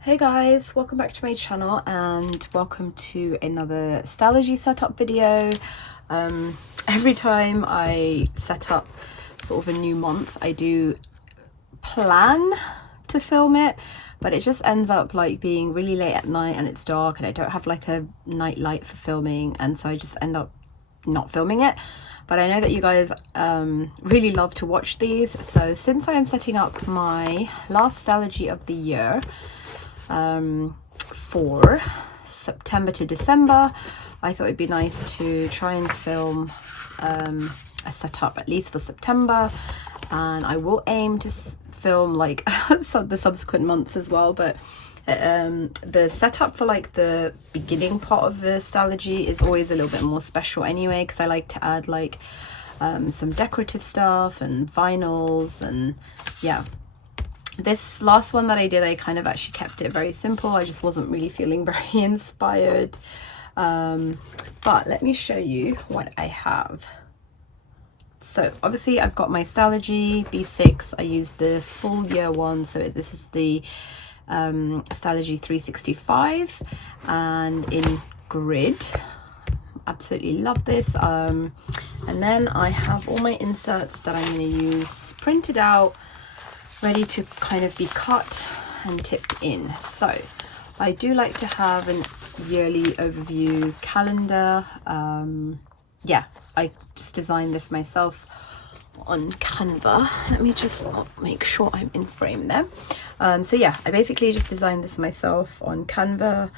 Hey guys, welcome back to my channel and welcome to another Stalogy setup video. Every time I set up sort of a new month, I do plan to film it, but it just ends up like being really late at night and it's dark and I don't have like a night light for filming, and so I just end up not filming it. But I know that you guys really love to watch these, so since I am setting up my last Stalogy of the year, for September to December, I thought it'd be nice to try and film a setup at least for September, and I will aim to film like the subsequent months as well, but the setup for like the beginning part of the Stalogy is always a little bit more special anyway, because I like to add like some decorative stuff and vinyls, and yeah. This last one that I did, I kind of actually kept it very simple. I just wasn't really feeling very inspired. But let me show you what I have. So obviously I've got my Stalogy B6. I used the full year one. So this is the Stalogy 365 and in grid. Absolutely love this. And then I have all my inserts that I'm going to use printed out, ready to kind of be cut and tipped in. So I do like to have an yearly overview calendar. Yeah, I just designed this myself on Canva. Let me just make sure I'm in frame there. So yeah, I basically just designed this myself on Canva,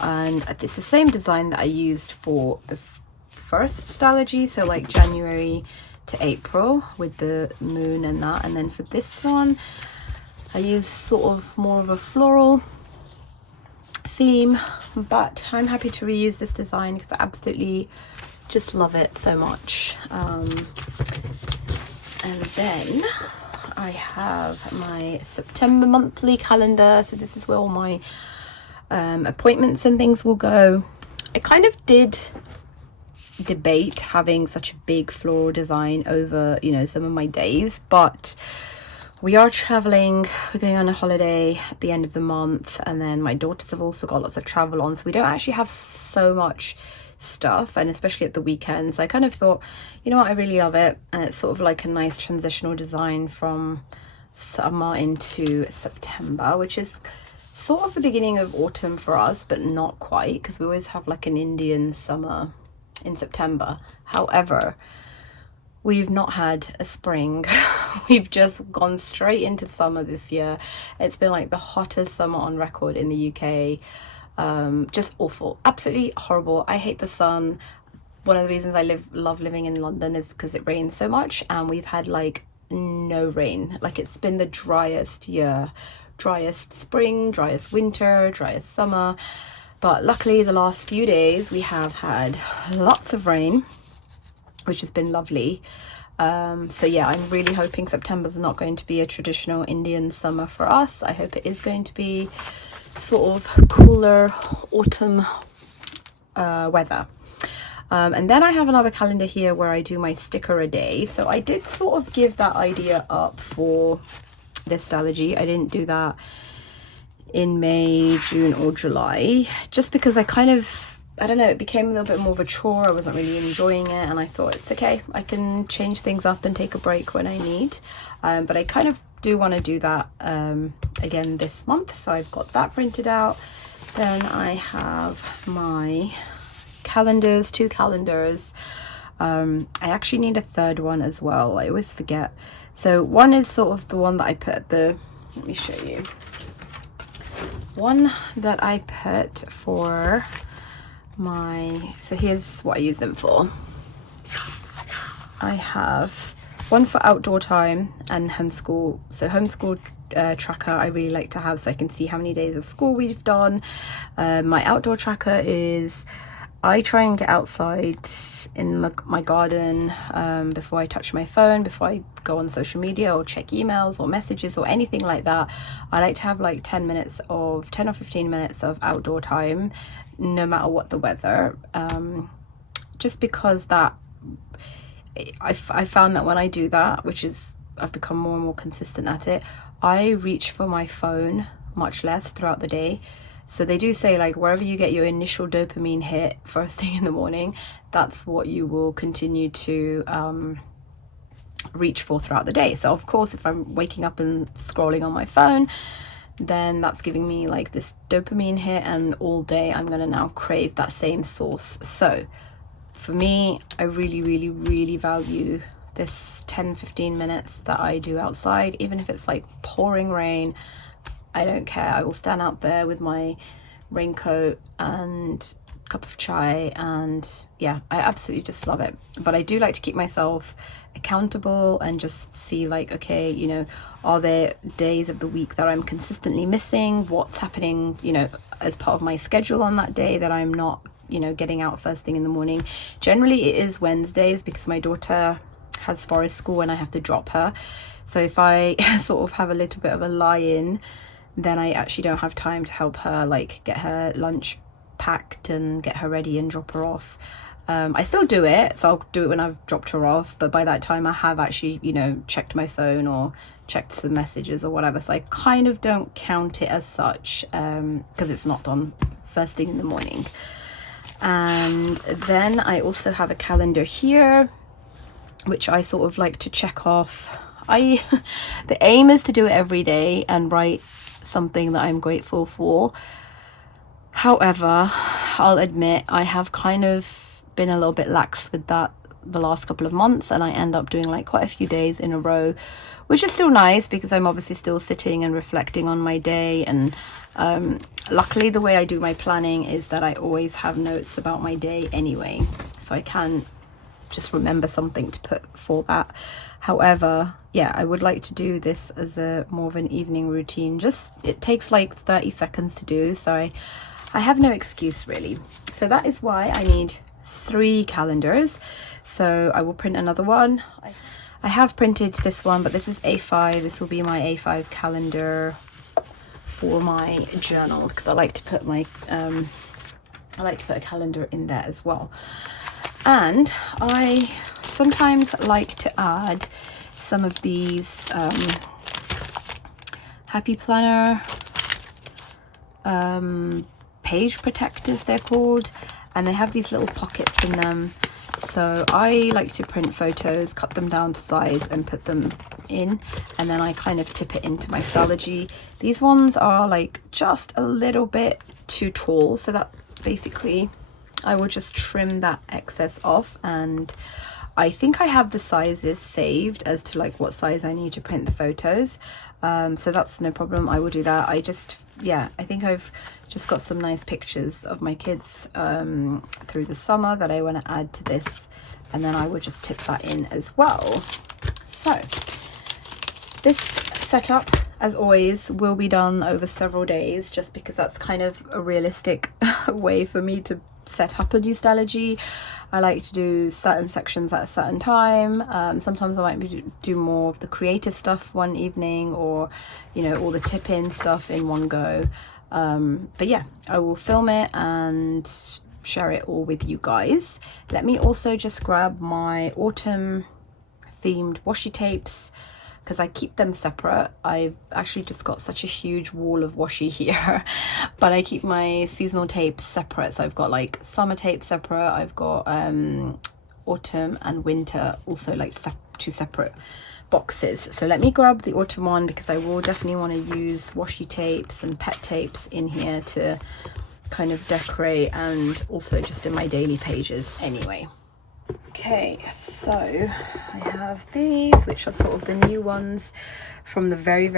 and it's the same design that I used for the first Stalogy, so like January to April with the moon and that. And then for this one I use sort of more of a floral theme, but I'm happy to reuse this design because I absolutely just love it so much. And then I have my September monthly calendar, so this is where all my appointments and things will go. I kind of did debate having such a big floral design over, you know, some of my days, but we are traveling. We're going on a holiday at the end of the month, and then my daughters have also got lots of travel on, so we don't actually have so much stuff, and especially at the weekends I kind of thought, you know what, I really love it, and it's sort of like a nice transitional design from summer into September, which is sort of the beginning of autumn for us, but not quite, because we always have like an Indian summer in September. However, we've not had a spring. We've just gone straight into summer this year. It's been like the hottest summer on record in the UK. Just awful, absolutely horrible. I hate the sun. One of the reasons I love living in London is because it rains so much, and we've had like no rain. Like, it's been the driest year, driest spring, driest winter, driest summer. But luckily the last few days we have had lots of rain, which has been lovely. So yeah, I'm really hoping September's not going to be a traditional Indian summer for us. I hope it is going to be sort of cooler autumn weather. And then I have another calendar here where I do my sticker a day. So I did sort of give that idea up for this Stalogy. I didn't do that in May, June or July, just because I kind of, I don't know, it became a little bit more of a chore. I wasn't really enjoying it, and I thought it's okay, I can change things up and take a break when I need. But I kind of do want to do that again this month, so I've got that printed out. Then I have my calendars, 2 calendars. I actually need a third one as well, I always forget. So one is sort of the one that I put at the, let me show you. One that I put for my, so here's what I use them for. I have one for outdoor time and homeschool. So homeschool tracker I really like to have, so I can see how many days of school we've done. My outdoor tracker is, I try and get outside in my garden before I touch my phone, before I go on social media or check emails or messages or anything like that. I like to have like 10 or 15 minutes of outdoor time, no matter what the weather, just because that I found that when I do that, which is, I've become more and more consistent at it, I reach for my phone much less throughout the day. So they do say, like, wherever you get your initial dopamine hit first thing in the morning, that's what you will continue to reach for throughout the day. So of course, if I'm waking up and scrolling on my phone, then that's giving me like this dopamine hit, and all day I'm gonna now crave that same source. So for me, I really value this 10-15 minutes that I do outside. Even if it's like pouring rain, I don't care. I will stand out there with my raincoat and cup of chai, and yeah, I absolutely just love it. But I do like to keep myself accountable and just see, like, okay, you know, are there days of the week that I'm consistently missing? What's happening, you know, as part of my schedule on that day that I'm not, you know, getting out first thing in the morning? Generally it is Wednesdays, because my daughter has forest school and I have to drop her. So if I sort of have a little bit of a lie-in, then I actually don't have time to help her, like, get her lunch packed and get her ready and drop her off. I still do it, so I'll do it when I've dropped her off, but by that time I have actually, you know, checked my phone or checked some messages or whatever, so I kind of don't count it as such, because it's not done first thing in the morning. And then I also have a calendar here, which I sort of like to check off. The aim is to do it every day and write something that I'm grateful for. However, I'll admit I have kind of been a little bit lax with that the last couple of months, and I end up doing like quite a few days in a row, which is still nice because I'm obviously still sitting and reflecting on my day. And luckily the way I do my planning is that I always have notes about my day anyway, so I can just remember something to put for that. However, yeah, I would like to do this as a more of an evening routine. Just, it takes like 30 seconds to do, so I have no excuse really. So that is why I need 3 calendars. So I will print another one. I have printed this one, but this is A5. This will be my A5 calendar for my journal, because I like to put my I like to put a calendar in there as well. And I sometimes like to add some of these Happy Planner page protectors, they're called, and they have these little pockets in them. So I like to print photos, cut them down to size and put them in, and then I kind of tip it into my Stalogy. These ones are like just a little bit too tall, so that basically I will just trim that excess off, and I think I have the sizes saved as to like what size I need to print the photos, so that's no problem. I will do that. I just, yeah, I think I've just got some nice pictures of my kids through the summer that I want to add to this, and then I will just tip that in as well. So this setup, as always, will be done over several days, just because that's kind of a realistic way for me to set up a new Stalogy. I like to do certain sections at a certain time. Sometimes I might do more of the creative stuff one evening, or, you know, all the tip-in stuff in one go. But yeah, I will film it and share it all with you guys. Let me also just grab my autumn themed washi tapes, because I keep them separate. I've actually just got such a huge wall of washi here, but I keep my seasonal tapes separate. So I've got like summer tape separate, I've got autumn and winter also, like 2 separate boxes. So let me grab the autumn one, because I will definitely want to use washi tapes and pet tapes in here to kind of decorate, and also just in my daily pages anyway. Okay, so I have these, which are sort of the new ones from the very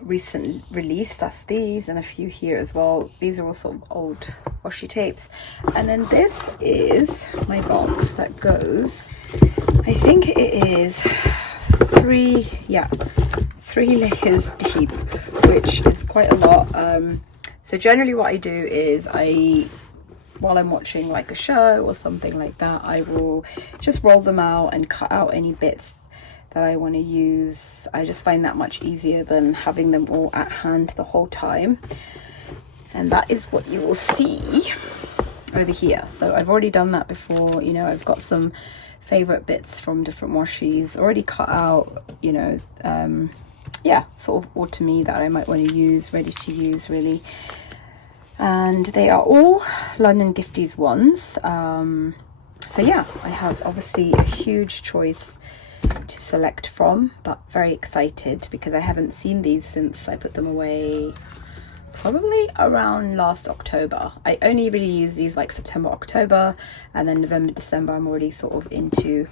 recent release. That's these, and a few here as well. These are all sort of old washi tapes. And then this is my box that goes, I think it is 3 layers deep, which is quite a lot. So generally what I do is while I'm watching like a show or something like that, I will just roll them out and cut out any bits that I want to use. I just find that much easier than having them all at hand the whole time. And that is what you will see over here. So I've already done that before. You know, I've got some favorite bits from different washis already cut out, you know, yeah, sort of autumny that I might want to use, ready to use really. And they are all London Gifties ones. So yeah, I have obviously a huge choice to select from, but very excited because I haven't seen these since I put them away probably around last October. I only really use these like September, October, and then November, December I'm already sort of into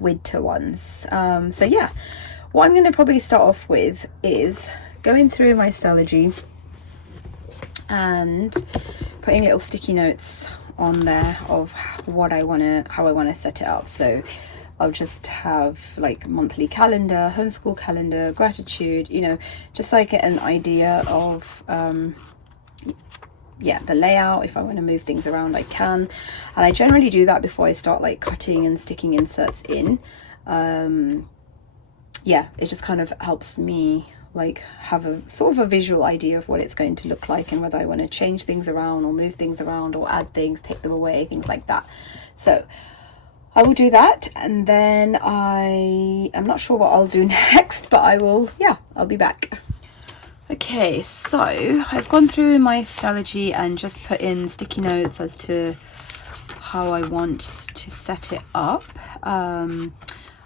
winter ones. So yeah, what I'm going to probably start off with is going through my Stalogy and putting little sticky notes on there of what I want to, how I want to set it up. So I'll just have like monthly calendar, homeschool calendar, gratitude, you know, just so I get an idea of yeah, the layout. If I want to move things around, I can. And I generally do that before I start like cutting and sticking inserts in. Yeah, it just kind of helps me like have a sort of a visual idea of what it's going to look like and whether I want to change things around or move things around or add things, take them away, things like that. So I will do that, and then I'm not sure what I'll do next, but I will, yeah, I'll be back. Okay, so I've gone through my Stalogy and just put in sticky notes as to how I want to set it up.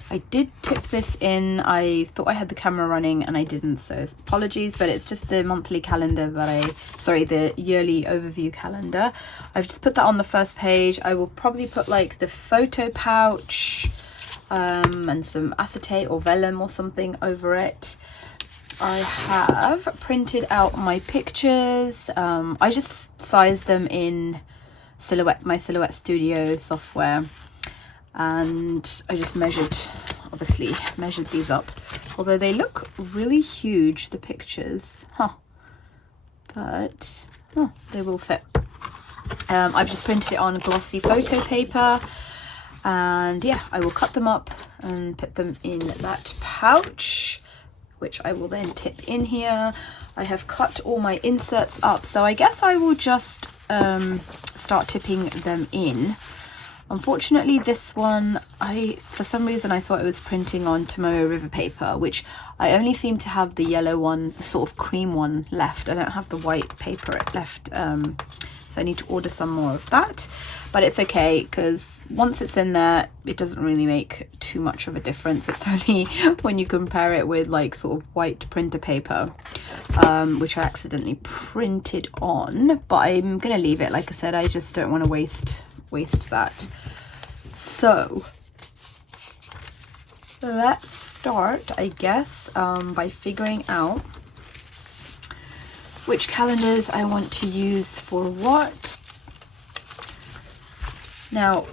I did tip this in. I thought I had the camera running and I didn't, so apologies, but it's just the monthly calendar that the yearly overview calendar. I've just put that on the first page. I will probably put like the photo pouch and some acetate or vellum or something over it. I have printed out my pictures. I just sized them in my Silhouette Studio software. And I just obviously measured these up, although they look really huge, the pictures, but they will fit. I've just printed it on glossy photo paper, and yeah, I will cut them up and put them in that pouch, which I will then tip in here. I have cut all my inserts up, so I guess I will just start tipping them in. Unfortunately, this one, for some reason I thought it was printing on Tomoe River paper, which I only seem to have the yellow one, the sort of cream one left. I don't have the white paper left, so I need to order some more of that. But it's okay, because once it's in there, it doesn't really make too much of a difference. It's only when you compare it with like sort of white printer paper, which I accidentally printed on. But I'm gonna leave it, like I said, I just don't want to waste that. So let's start, I guess, by figuring out which calendars I want to use for what. Now,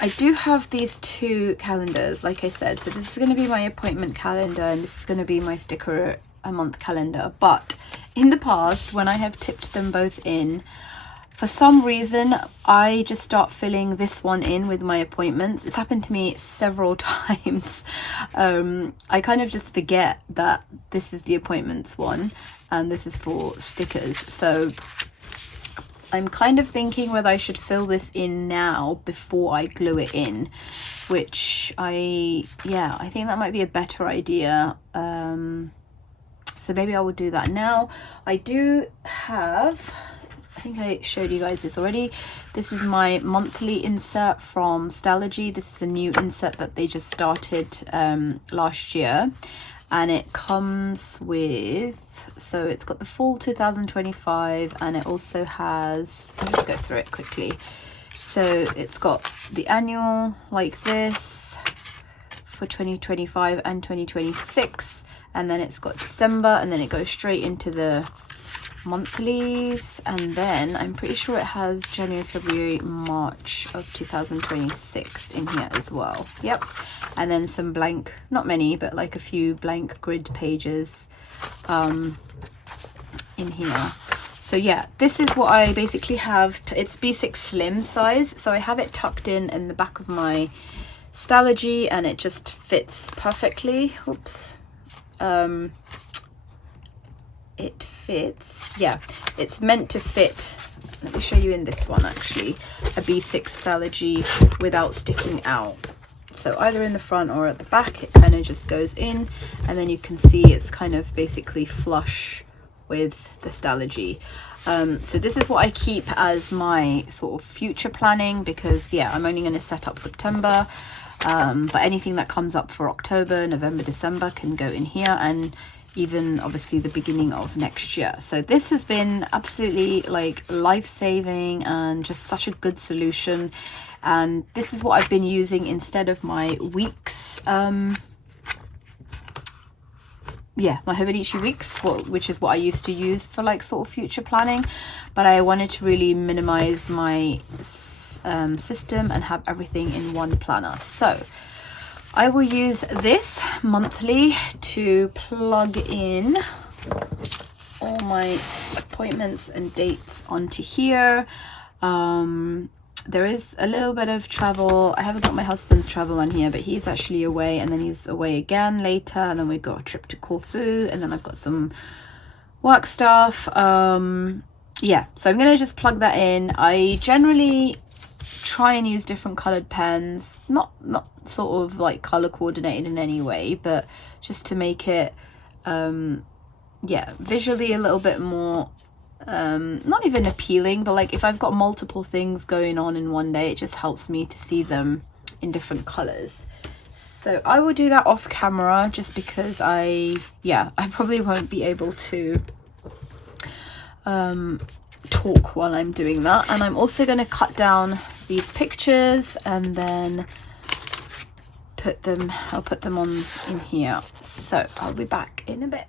I do have these two calendars, like I said, so this is going to be my appointment calendar and this is going to be my sticker a month calendar. But in the past, when I have tipped them both in, for some reason, I just start filling this one in with my appointments. It's happened to me several times. I kind of just forget that this is the appointments one and this is for stickers. So I'm kind of thinking whether I should fill this in now before I glue it in, which I think that might be a better idea. So maybe I will do that now. I do have, I think I showed you guys this already. This is my monthly insert from Stalogy. This is a new insert that they just started last year, and it comes with, so it's got the full 2025 and it also has, I'll just go through it quickly. So it's got the annual like this for 2025 and 2026, and then it's got December, and then it goes straight into the monthlies, and then I'm pretty sure it has January, February, March of 2026 in here as well. Yep. And then some blank, not many, but like a few blank grid pages in here. So yeah, this is what I basically have. It's B6 slim size, so I have it tucked in the back of my Stalogy, and it just fits perfectly. Oops. It fits, yeah, it's meant to fit. Let me show you in this one, actually, a B6 Stalogy without sticking out. So either in the front or at the back, it kind of just goes in, and then you can see it's kind of basically flush with the Stalogy. So this is what I keep as my sort of future planning, because yeah, I'm only going to set up September, but anything that comes up for October, November, December can go in here, and even obviously the beginning of next year. So this has been absolutely like life-saving and just such a good solution. And this is what I've been using instead of my weeks, my Hobonichi weeks, which is what I used to use for like sort of future planning. But I wanted to really minimize my system and have everything in one planner. So I will use this monthly to plug in all my appointments and dates onto here. There is a little bit of travel. I haven't got my husband's travel on here, but he's actually away, and then he's away again later, and then we've got a trip to Corfu, and then I've got some work stuff. Yeah, so I'm gonna just plug that in. I generally try and use different colored pens, not sort of like color coordinated in any way, but just to make it visually a little bit more not even appealing, but like if I've got multiple things going on in one day, it just helps me to see them in different colors. So I will do that off camera, just because I probably won't be able to talk while I'm doing that. And I'm also going to cut down these pictures and then I'll put them on in here. So I'll be back in a bit.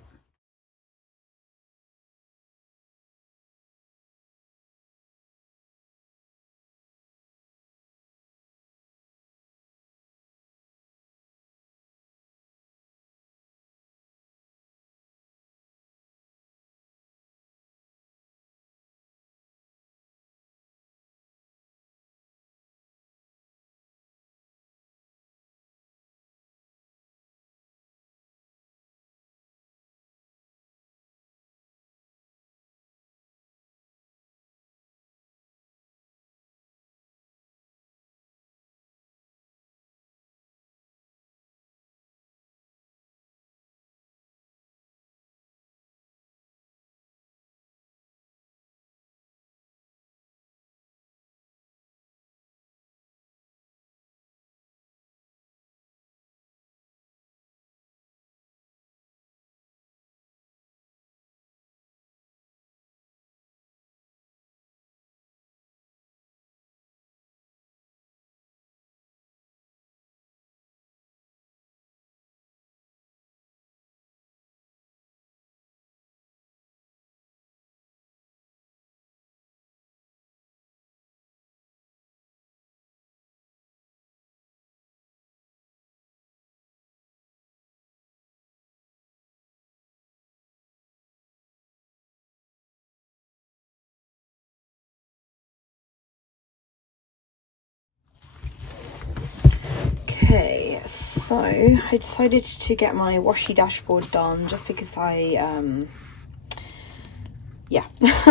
Okay, so I decided to get my washi dashboard done just because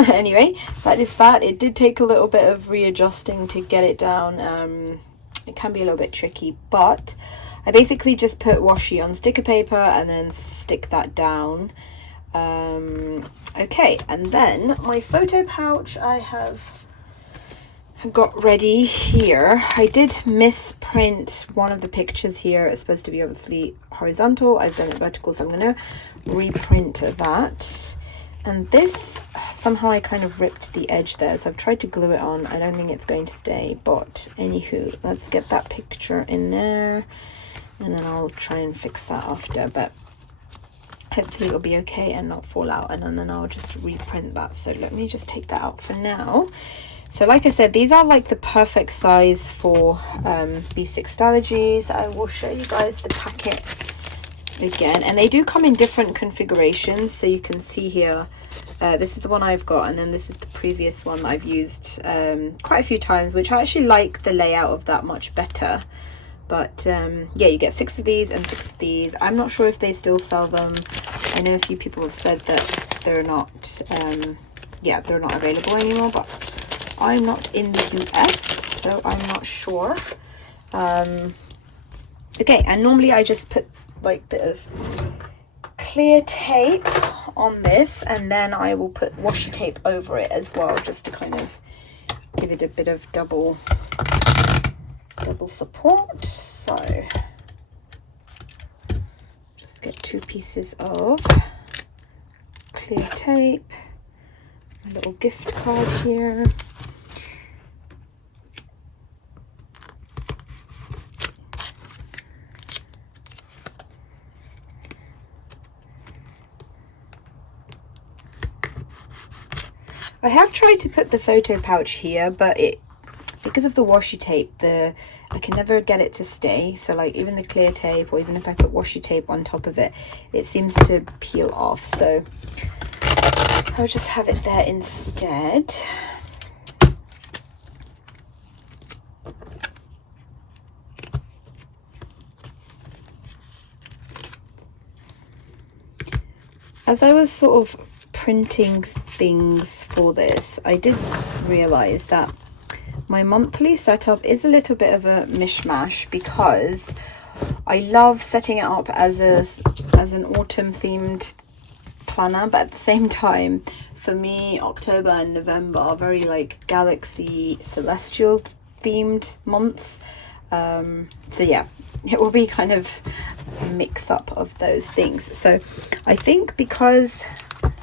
anyway, that is that. It did take a little bit of readjusting to get it down. It can be a little bit tricky, but I basically just put washi on sticker paper and then stick that down. Okay, and then my photo pouch I have got ready here. I did misprint one of the pictures here. It's supposed to be obviously horizontal. I've done it vertical, so I'm going to reprint that. And this, somehow I kind of ripped the edge there, so I've tried to glue it on. I don't think it's going to stay, but anywho, let's get that picture in there, and then I'll try and fix that after, but hopefully it'll be okay and not fall out, and then I'll just reprint that. So let me just take that out for now. So like I said, these are like the perfect size for these 6 Stalogies. I will show you guys the packet again, and they do come in different configurations. So you can see here, this is the one I've got, and then this is the previous one that I've used quite a few times, which I actually like the layout of that much better. But yeah, you get 6 of these and 6 of these. I'm not sure if they still sell them. I know a few people have said that they're not they're not available anymore, but I'm not in the US, so I'm not sure. Okay, and normally I just put like a bit of clear tape on this, and then I will put washi tape over it as well, just to kind of give it a bit of double support. So just get 2 pieces of clear tape, a little gift card here. I have tried to put the photo pouch here, but because of the washi tape, I can never get it to stay. So like even the clear tape, or even if I put washi tape on top of it, it seems to peel off. So I'll just have it there instead. As I was sort of printing things for this, I did realize that my monthly setup is a little bit of a mishmash, because I love setting it up as an autumn themed planner, but at the same time, for me, October and November are very like galaxy celestial themed months. So yeah, it will be kind of a mix up of those things. So I think because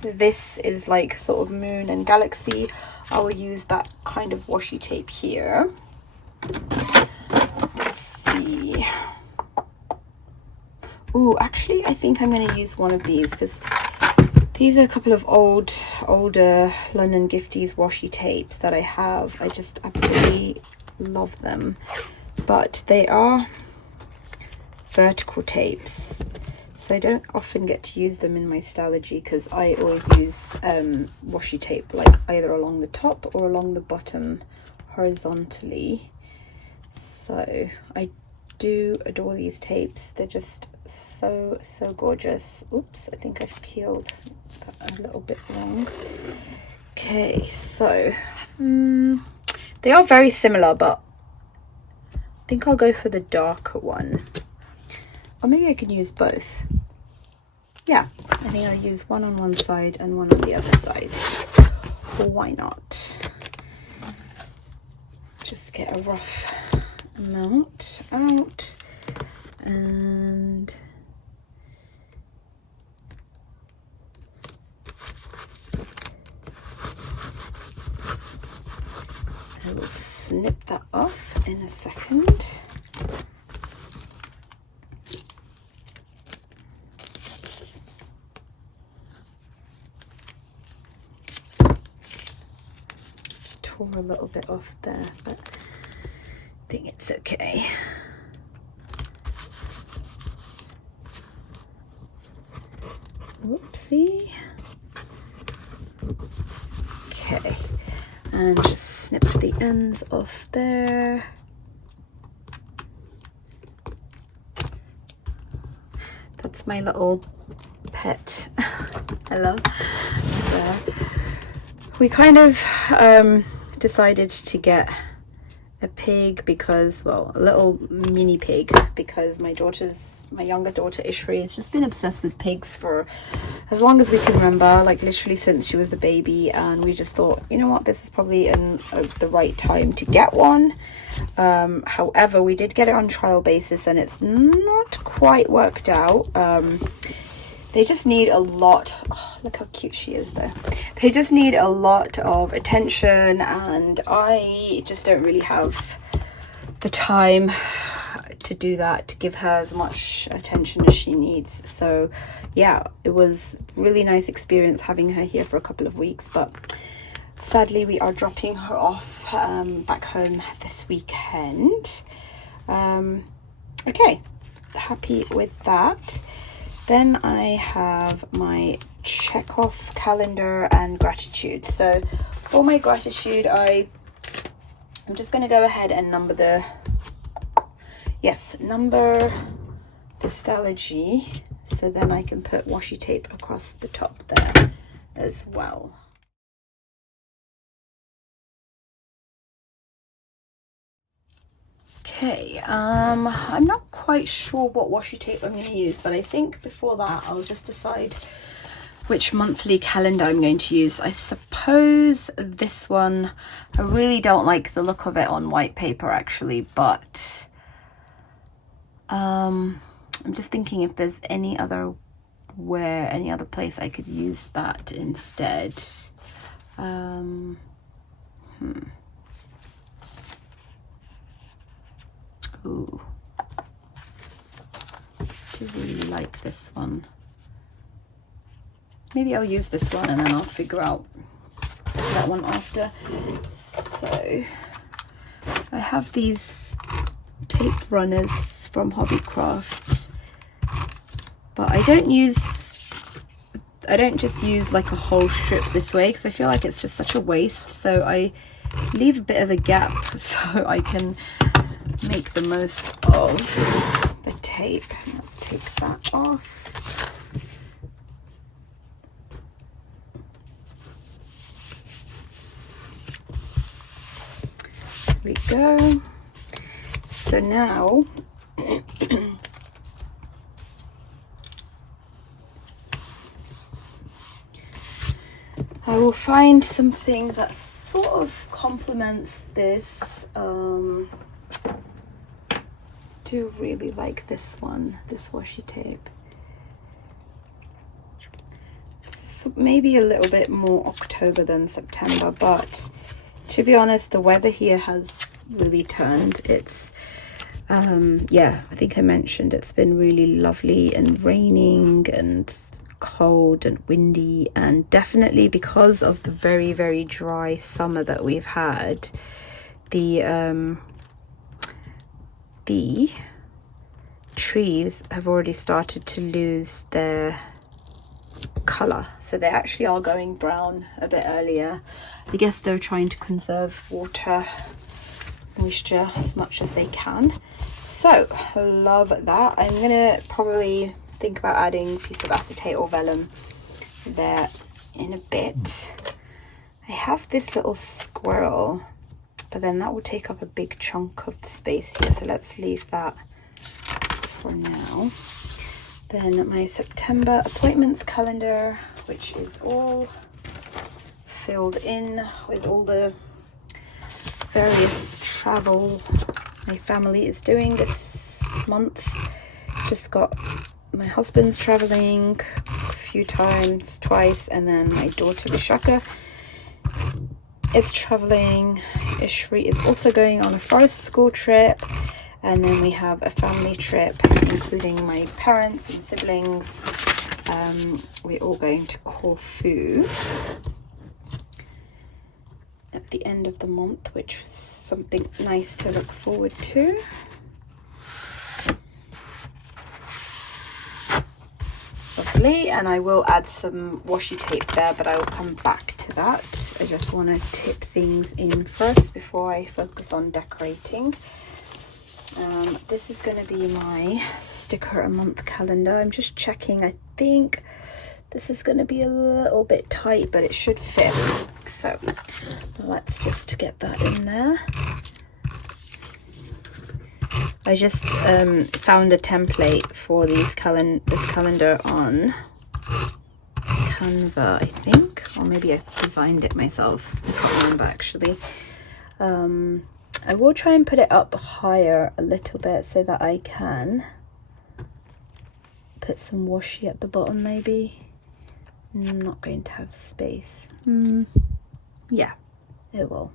this is like sort of moon and galaxy, I will use that kind of washi tape here. Let's see. Oh, actually I think I'm going to use one of these, because these are a couple of older London Gifties washi tapes that I have. I just absolutely love them, but they are vertical tapes, so I don't often get to use them in my Stalogy, because I always use washi tape like either along the top or along the bottom horizontally. So I do adore these tapes. They're just so gorgeous. Oops, I think I've peeled that a little bit wrong. Okay, so they are very similar, but I think I'll go for the darker one. Or maybe I can use both. Yeah, I think I'll use one on one side and one on the other side. So why not? Just get a rough amount out, and I will snip that off in a second. Tore a little bit off there, but I think it's okay. Whoopsie. Okay, and just snipped the ends off there. That's my little pet. Hello. We kind of decided to get a pig because, well, a little mini pig, because my younger daughter Ishri has just been obsessed with pigs for as long as we can remember, like literally since she was a baby, and we just thought, you know what, this is probably the right time to get one. However, we did get it on trial basis, and it's not quite worked out. They just need a lot. Oh, look how cute she is though. They just need a lot of attention, and I just don't really have the time to do that, to give her as much attention as she needs. So yeah, it was really nice experience having her here for a couple of weeks, but sadly we are dropping her off back home this weekend. Okay, happy with that. Then I have my check off calendar and gratitude. So for my gratitude, I'm just going to go ahead and number the Stalogy, so then I can put washi tape across the top there as well. Okay, I'm not quite sure what washi tape I'm going to use, but I think before that I'll just decide which monthly calendar I'm going to use. I suppose this one, I really don't like the look of it on white paper actually, but I'm just thinking if there's any other place I could use that instead. Ooh, I do really like this one. Maybe I'll use this one and then I'll figure out that one after. So I have these tape runners from Hobbycraft, but I don't just use like a whole strip this way because I feel like it's just such a waste. So I leave a bit of a gap so I can make the most of the tape. Let's take that off. There we go. So now I will find something that sort of complements this. Do really like this one, this washi tape. It's maybe a little bit more October than September, but to be honest, the weather here has really turned. It's yeah, I think I mentioned it's been really lovely and raining and cold and windy, and definitely because of the very, very dry summer that we've had, the trees have already started to lose their color, so they actually are going brown a bit earlier. I guess they're trying to conserve water moisture as much as they can. So love that. I'm gonna probably think about adding a piece of acetate or vellum there in a bit. I have this little squirrel, but then that will take up a big chunk of the space here, so let's leave that for now. Then my September appointments calendar, which is all filled in with all the various travel my family is doing this month. Just got my husband's traveling a few times, twice, and then my daughter Vishaka is traveling. Ishri is also going on a forest school trip, and then we have a family trip including my parents and siblings. We're all going to Corfu at the end of the month, which is something nice to look forward to. Lovely, and I will add some washi tape there, but I will come back to that. I just want to tip things in first before I focus on decorating. This is going to be my sticker a month calendar. I'm just checking. I think this is going to be a little bit tight, but it should fit. So let's just get that in there. I just found a template for this calendar on Canva, I think, or maybe I designed it myself. I can't remember actually. I will try and put it up higher a little bit so that I can put some washi at the bottom maybe. I'm not going to have space. Yeah, it will.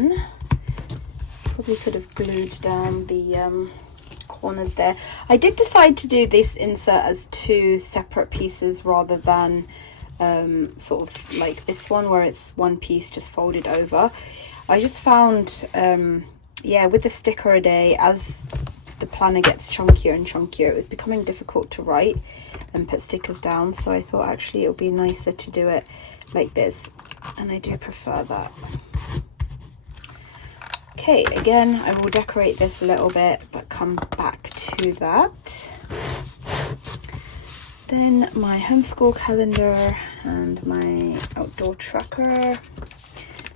one. Probably could have glued down the corners there. I did decide to do this insert as two separate pieces rather than sort of like this one where it's one piece just folded over. I just found yeah, with the sticker a day, as the planner gets chunkier and chunkier, it was becoming difficult to write and put stickers down, so I thought actually it would be nicer to do it like this, and I do prefer that. Okay, again, I will decorate this a little bit, but come back to that. Then my homeschool calendar and my outdoor tracker.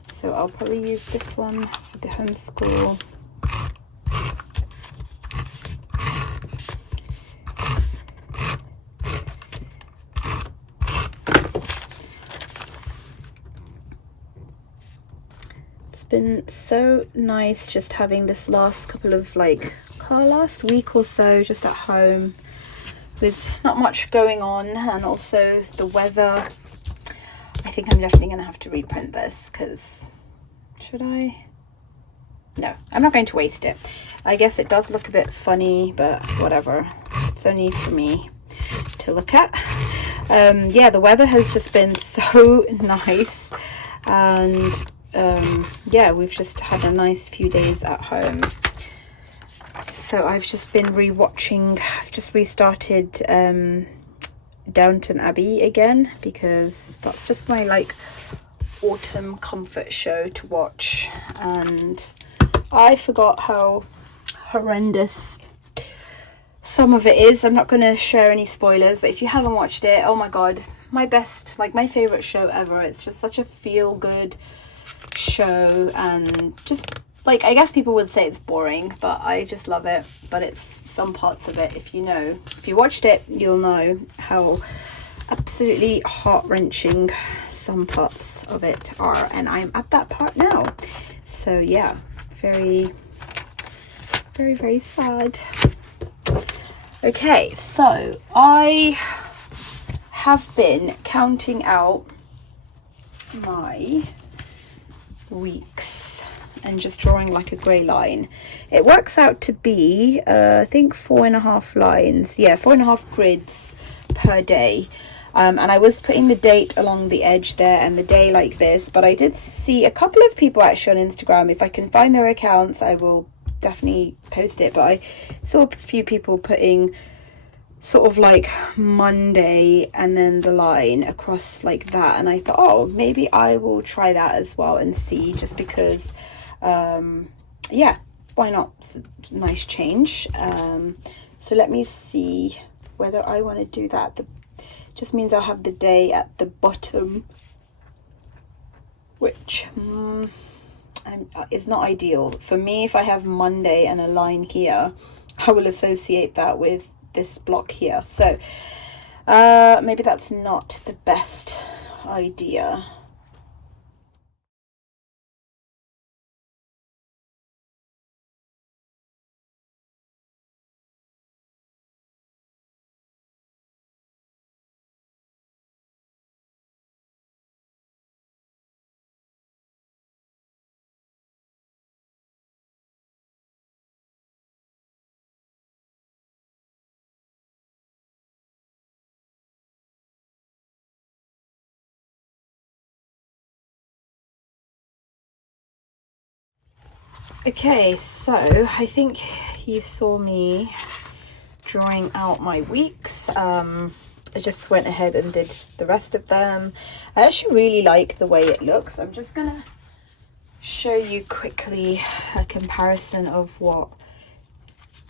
So I'll probably use this one for the homeschool. Been so nice just having this last couple of last week or so just at home with not much going on, and also the weather. I think I'm definitely going to have to reprint this, because should I? No, I'm not going to waste it. I guess it does look a bit funny, but whatever, it's only for me to look at. Yeah, the weather has just been so nice, and yeah, we've just had a nice few days at home. So I've just been rewatching, I've just restarted Downton Abbey again, because that's just my autumn comfort show to watch, and I forgot how horrendous some of it is. I'm not going to share any spoilers, but if you haven't watched it, oh my god, my best, my favorite show ever. It's just such a feel good show, and just I guess people would say it's boring, but I just love it. But it's some parts of it, if you watched it, you'll know how absolutely heart-wrenching some parts of it are, and I'm at that part now. So yeah, very very very sad. Okay, so I have been counting out my weeks and just drawing a grey line. It works out to be I think 4.5 lines, yeah, 4.5 grids per day, and I was putting the date along the edge there and the day like this. But I did see a couple of people actually on Instagram, if I can find their accounts I will definitely post it, but I saw a few people putting sort of Monday and then the line across like that, and I thought, oh, maybe I will try that as well and see, just because yeah, why not? It's a nice change. So let me see whether I want to do that. Just means I'll have the day at the bottom, which is not ideal for me. If I have Monday and a line here, I will associate that with this block here, so maybe that's not the best idea. Okay, so I think you saw me drawing out my weeks. I just went ahead and did the rest of them. I actually really like the way it looks. I'm just gonna show you quickly a comparison of what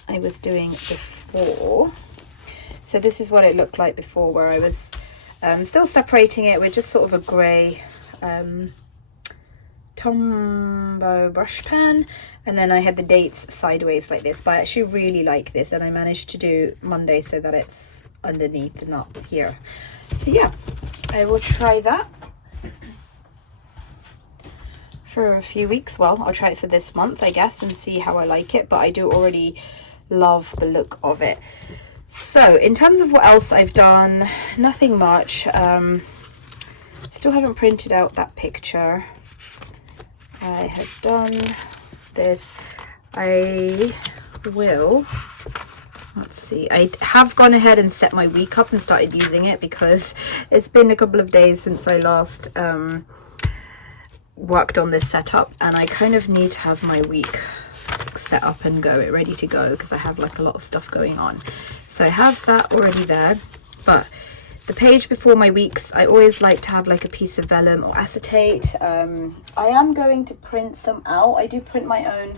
I was doing before. So this is what it looked like before, where I was still separating it with just sort of a grey Tombow brush pen, and then I had the dates sideways like this. But I actually really like this, and I managed to do Monday so that it's underneath and not here. So yeah, I will try that for a few weeks. Well, I'll try it for this month, I guess, and see how I like it, but I do already love the look of it. So in terms of what else I've done, nothing much. Still haven't printed out that picture. I have done this. I will, let's see, I have gone ahead and set my week up and started using it because it's been a couple of days since I last worked on this setup, and I kind of need to have my week set up and ready to go because I have like a lot of stuff going on. So I have that already there, but the page before my weeks, I always like to have like a piece of vellum or acetate. I am going to print some out. I do print my own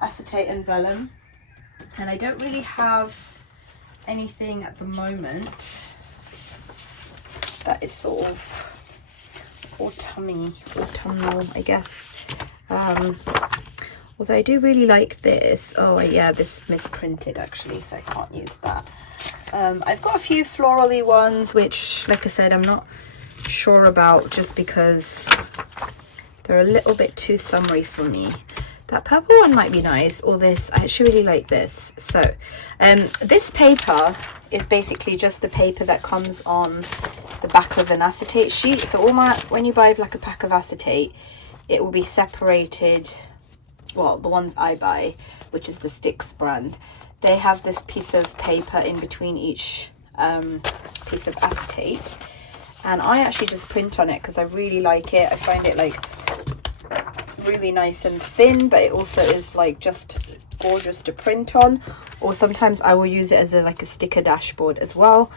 acetate and vellum, and I don't really have anything at the moment that is sort of autumnal, I guess. Although I do really like this. Oh yeah, this misprinted actually, so I can't use that. I've got a few florally ones, which, like I said, I'm not sure about just because they're a little bit too summery for me. That purple one might be nice, or this. I actually really like this. So this paper is basically just the paper that comes on the back of an acetate sheet. So when you buy like a pack of acetate, it will be separated. Well, the ones I buy, which is the Sticks brand, they have this piece of paper in between each piece of acetate, and I actually just print on it because I really like it. I find it like really nice and thin, but it also is like just gorgeous to print on. Or sometimes I will use it as like a sticker dashboard as well.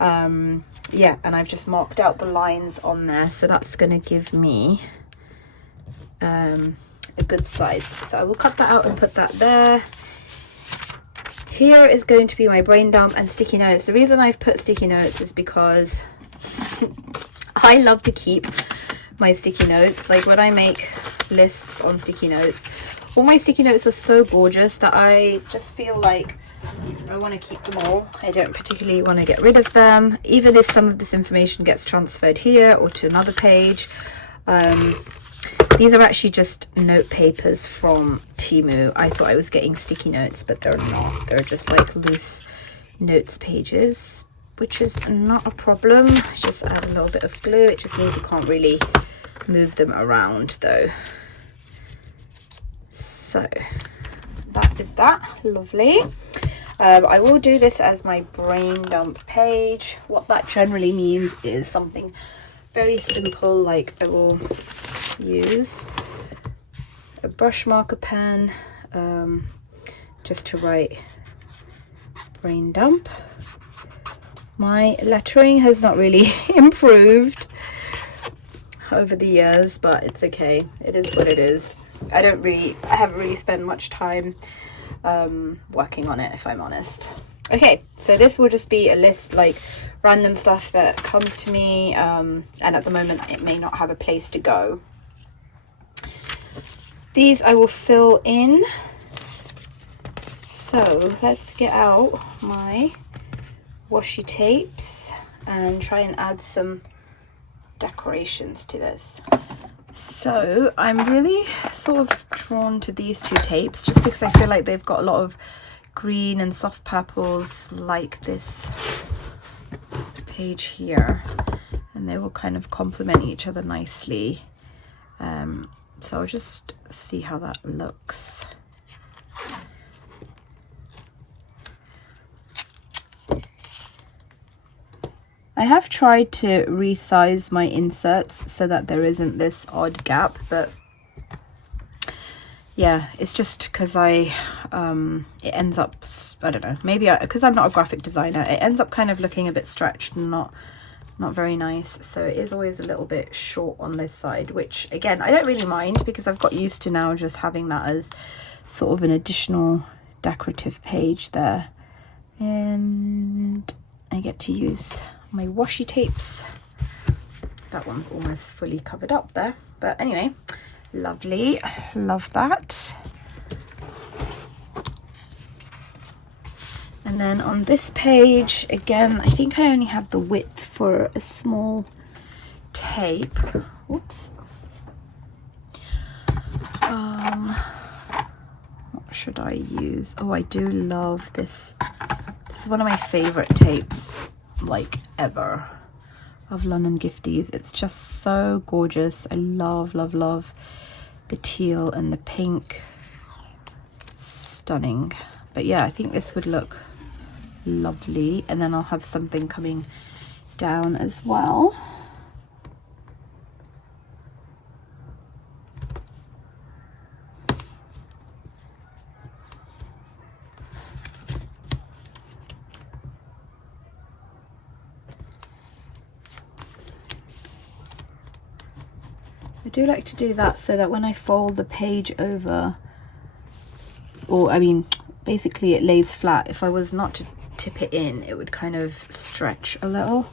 Yeah, and I've just marked out the lines on there, so that's going to give me a good size. So I will cut that out and put that there. Here is going to be my brain dump and sticky notes. The reason I've put sticky notes is because I love to keep my sticky notes. Like when I make lists on sticky notes, all my sticky notes are so gorgeous that I just feel like I want to keep them all. I don't particularly want to get rid of them, even if some of this information gets transferred here or to another page. These are actually just note papers from Temu. I thought I was getting sticky notes, but they're not. They're just like loose notes pages, which is not a problem. Just add a little bit of glue. It just means you can't really move them around though. So that is that. Lovely. I will do this as my brain dump page. What that generally means is something very simple, like I will use a brush marker pen just to write brain dump. My lettering has not really improved over the years, but it's okay. It is what it is. I haven't really spent much time working on it, if I'm honest. Okay, so this will just be a list, like random stuff that comes to me, and at the moment it may not have a place to go. These I will fill in. So let's get out my washi tapes and try and add some decorations to this. So I'm really sort of drawn to these two tapes just because I feel like they've got a lot of green and soft purples like this page here, and they will kind of complement each other nicely. So I'll just see how that looks. I have tried to resize my inserts so that there isn't this odd gap, but yeah, it's just because it ends up, I don't know, maybe because I'm not a graphic designer, it ends up kind of looking a bit stretched and not very nice. So it is always a little bit short on this side, which again, I don't really mind because I've got used to now just having that as sort of an additional decorative page there. And I get to use my washi tapes. That one's almost fully covered up there, but anyway, lovely, love that. And then on this page, again, I think I only have the width for a small tape. Oops. What should I use? Oh, I do love this. This is one of my favorite tapes, like ever, of London Gifties. It's just so gorgeous. I love the teal and the pink. Stunning. But yeah, I think this would look lovely, and then I'll have something coming down as well. I do like to do that so that when I fold the page over, or I mean basically it lays flat, if I was not to tip it in it would kind of stretch a little.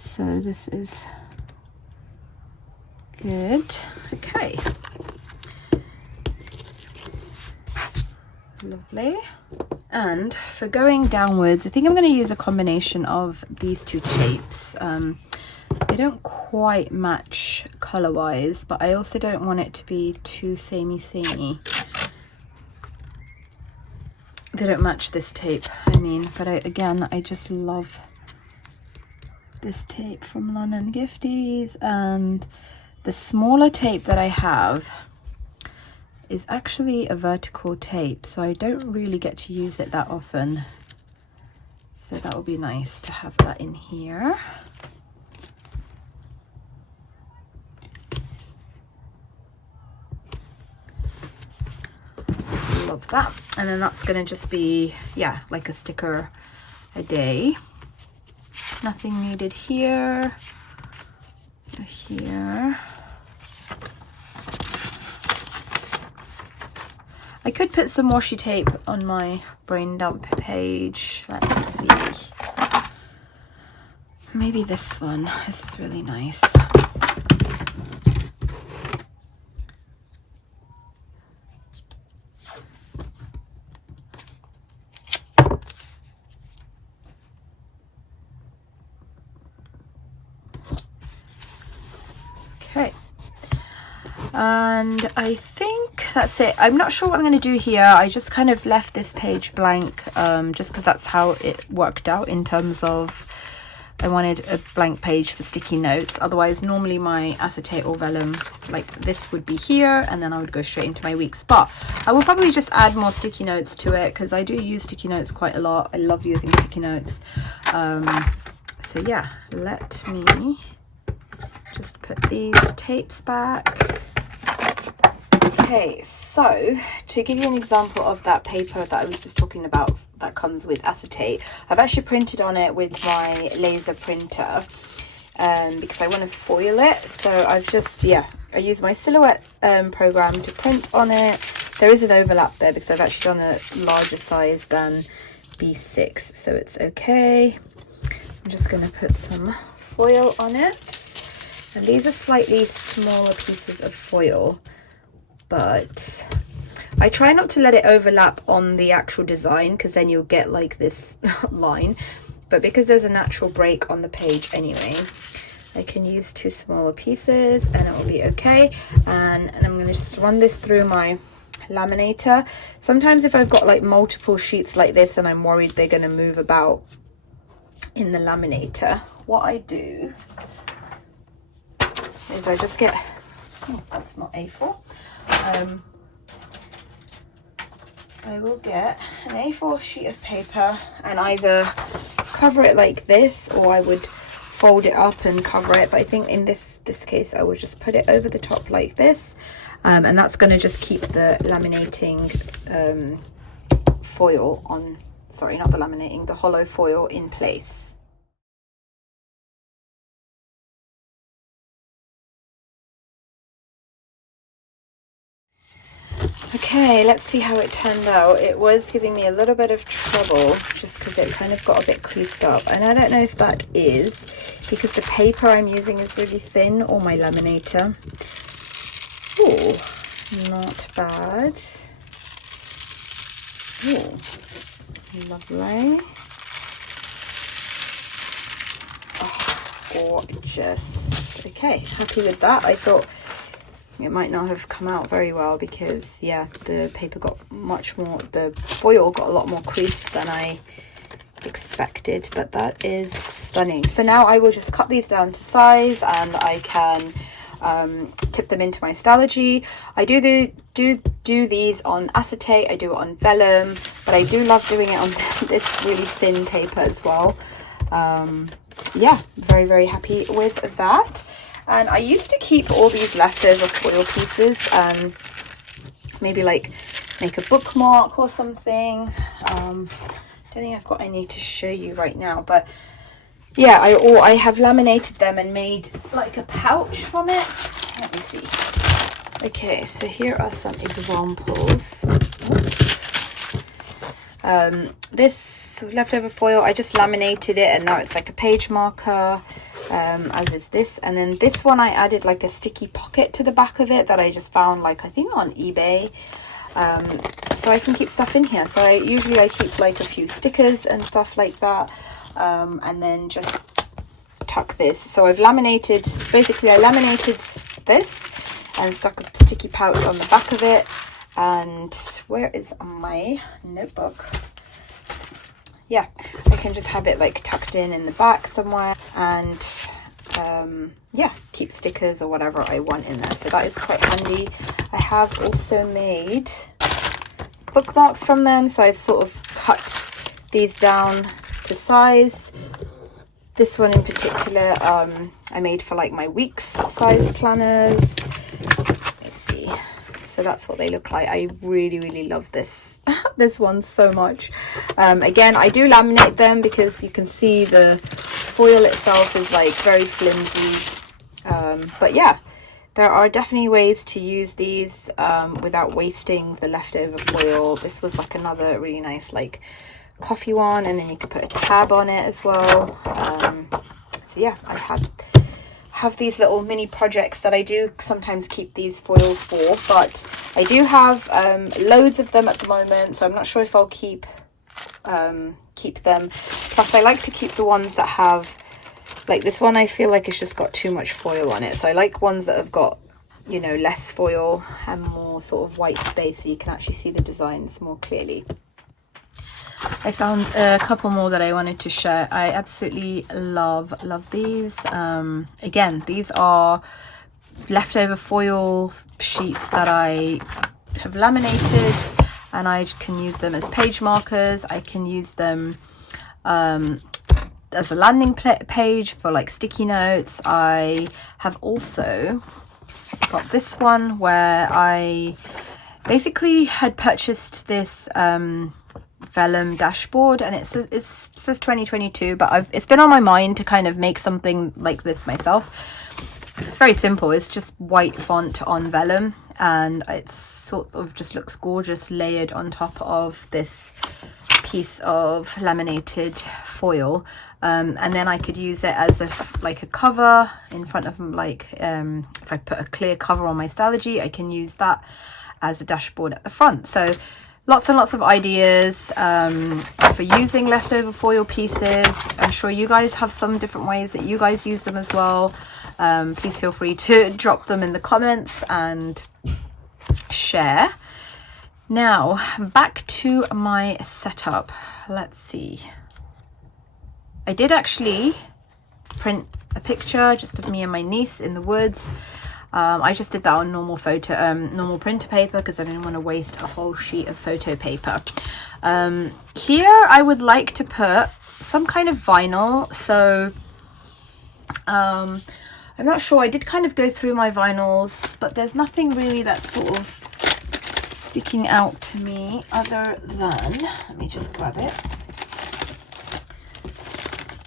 So this is good. Okay, lovely. And for going downwards, I think I'm going to use a combination of these two tapes. They don't quite match color wise, but I also don't want it to be too samey. They don't match this tape, I mean, but again, I just love this tape from London Gifties. And the smaller tape that I have is actually a vertical tape, so I don't really get to use it that often. So that would be nice to have that in here. Love that. And then that's going to just be, yeah, like a sticker a day. Nothing needed here. Here. I could put some washi tape on my brain dump page. Let's see. Maybe this one. This is really nice. Okay, and I think that's it. I'm not sure what I'm going to do here. I just kind of left this page blank just because that's how it worked out in terms of I wanted a blank page for sticky notes. Otherwise, normally my acetate or vellum like this would be here, and then I would go straight into my weeks. But I will probably just add more sticky notes to it because I do use sticky notes quite a lot. I love using sticky notes. So yeah, let me just put these tapes back. Okay, so to give you an example of that paper that I was just talking about that comes with acetate, I've actually printed on it with my laser printer because I want to foil it. So I've just, yeah, I use my Silhouette program to print on it. There is an overlap there because I've actually done a larger size than B6, so it's okay. I'm just going to put some foil on it. And these are slightly smaller pieces of foil, but I try not to let it overlap on the actual design because then you'll get like this line. But because there's a natural break on the page anyway, I can use two smaller pieces and it will be okay. And I'm going to just run this through my laminator. Sometimes if I've got like multiple sheets like this and I'm worried they're going to move about in the laminator, what I do is I just get, oh, that's not A4, I will get an A4 sheet of paper and either cover it like this, or I would fold it up and cover it. But I think in this case I will just put it over the top like this, and that's going to just keep the laminating foil on, sorry, not the laminating, the hollow foil in place. Okay, let's see how it turned out. It was giving me a little bit of trouble just because it kind of got a bit creased up, and I don't know if that is because the paper I'm using is really thin or my laminator. Oh, not bad. Oh, lovely. Oh, gorgeous. Okay, happy with that. I thought it might not have come out very well because, yeah, the paper got much more, the foil got a lot more creased than I expected, but that is stunning. So now I will just cut these down to size and I can tip them into my Stalogy. I do these on acetate, I do it on vellum, but I do love doing it on this really thin paper as well. Yeah, very, very happy with that. And I used to keep all these leftover foil pieces, maybe like make a bookmark or something. Don't think I've got any to show you right now, but yeah, I have laminated them and made like a pouch from it. Let me see. Okay, so here are some examples. This leftover foil, I just laminated it and now it's like a page marker, as is this. And then this one I added like a sticky pocket to the back of it that I just found, like I think on eBay, so I can keep stuff in here. So I keep like a few stickers and stuff like that, and then just tuck this. So I've laminated, basically I laminated this and stuck a sticky pouch on the back of it. And where is my notebook? Yeah, I can just have it like tucked in the back somewhere, and yeah, keep stickers or whatever I want in there. So that is quite handy. I have also made bookmarks from them, so I've sort of cut these down to size. This one in particular, I made for like my week's size planners. Let's see. So that's what they look like. I really, really love this this one so much. Again, I do laminate them because you can see the foil itself is like very flimsy. But yeah, there are definitely ways to use these without wasting the leftover foil. This was like another really nice like coffee one, and then you could put a tab on it as well. So yeah, I have these little mini projects that I do sometimes keep these foils for, but I do have loads of them at the moment, so I'm not sure if I'll keep them. Plus I like to keep the ones that have, like this one I feel like it's just got too much foil on it, so I like ones that have got, you know, less foil and more sort of white space so you can actually see the designs more clearly. I found a couple more that I wanted to share. I absolutely love these. Again, these are leftover foil sheets that I have laminated, and I can use them as page markers. I can use them as a landing page for like sticky notes. I have also got this one where I basically had purchased this vellum dashboard, and it says 2022, but it's been on my mind to kind of make something like this myself. It's very simple. It's just white font on vellum, and it sort of just looks gorgeous layered on top of this piece of laminated foil. And then I could use it as a cover in front of, like, if I put a clear cover on my Stalogy, I can use that as a dashboard at the front. So lots and lots of ideas for using leftover foil pieces. I'm sure you guys have some different ways that you guys use them as well. Please feel free to drop them in the comments and share. Now back to my setup. Let's see. I did actually print a picture just of me and my niece in the woods. I just did that on normal printer paper because I didn't want to waste a whole sheet of photo paper. Here I would like to put some kind of vinyl. So I'm not sure. I did kind of go through my vinyls, but there's nothing really that's sort of sticking out to me other than, let me just grab it.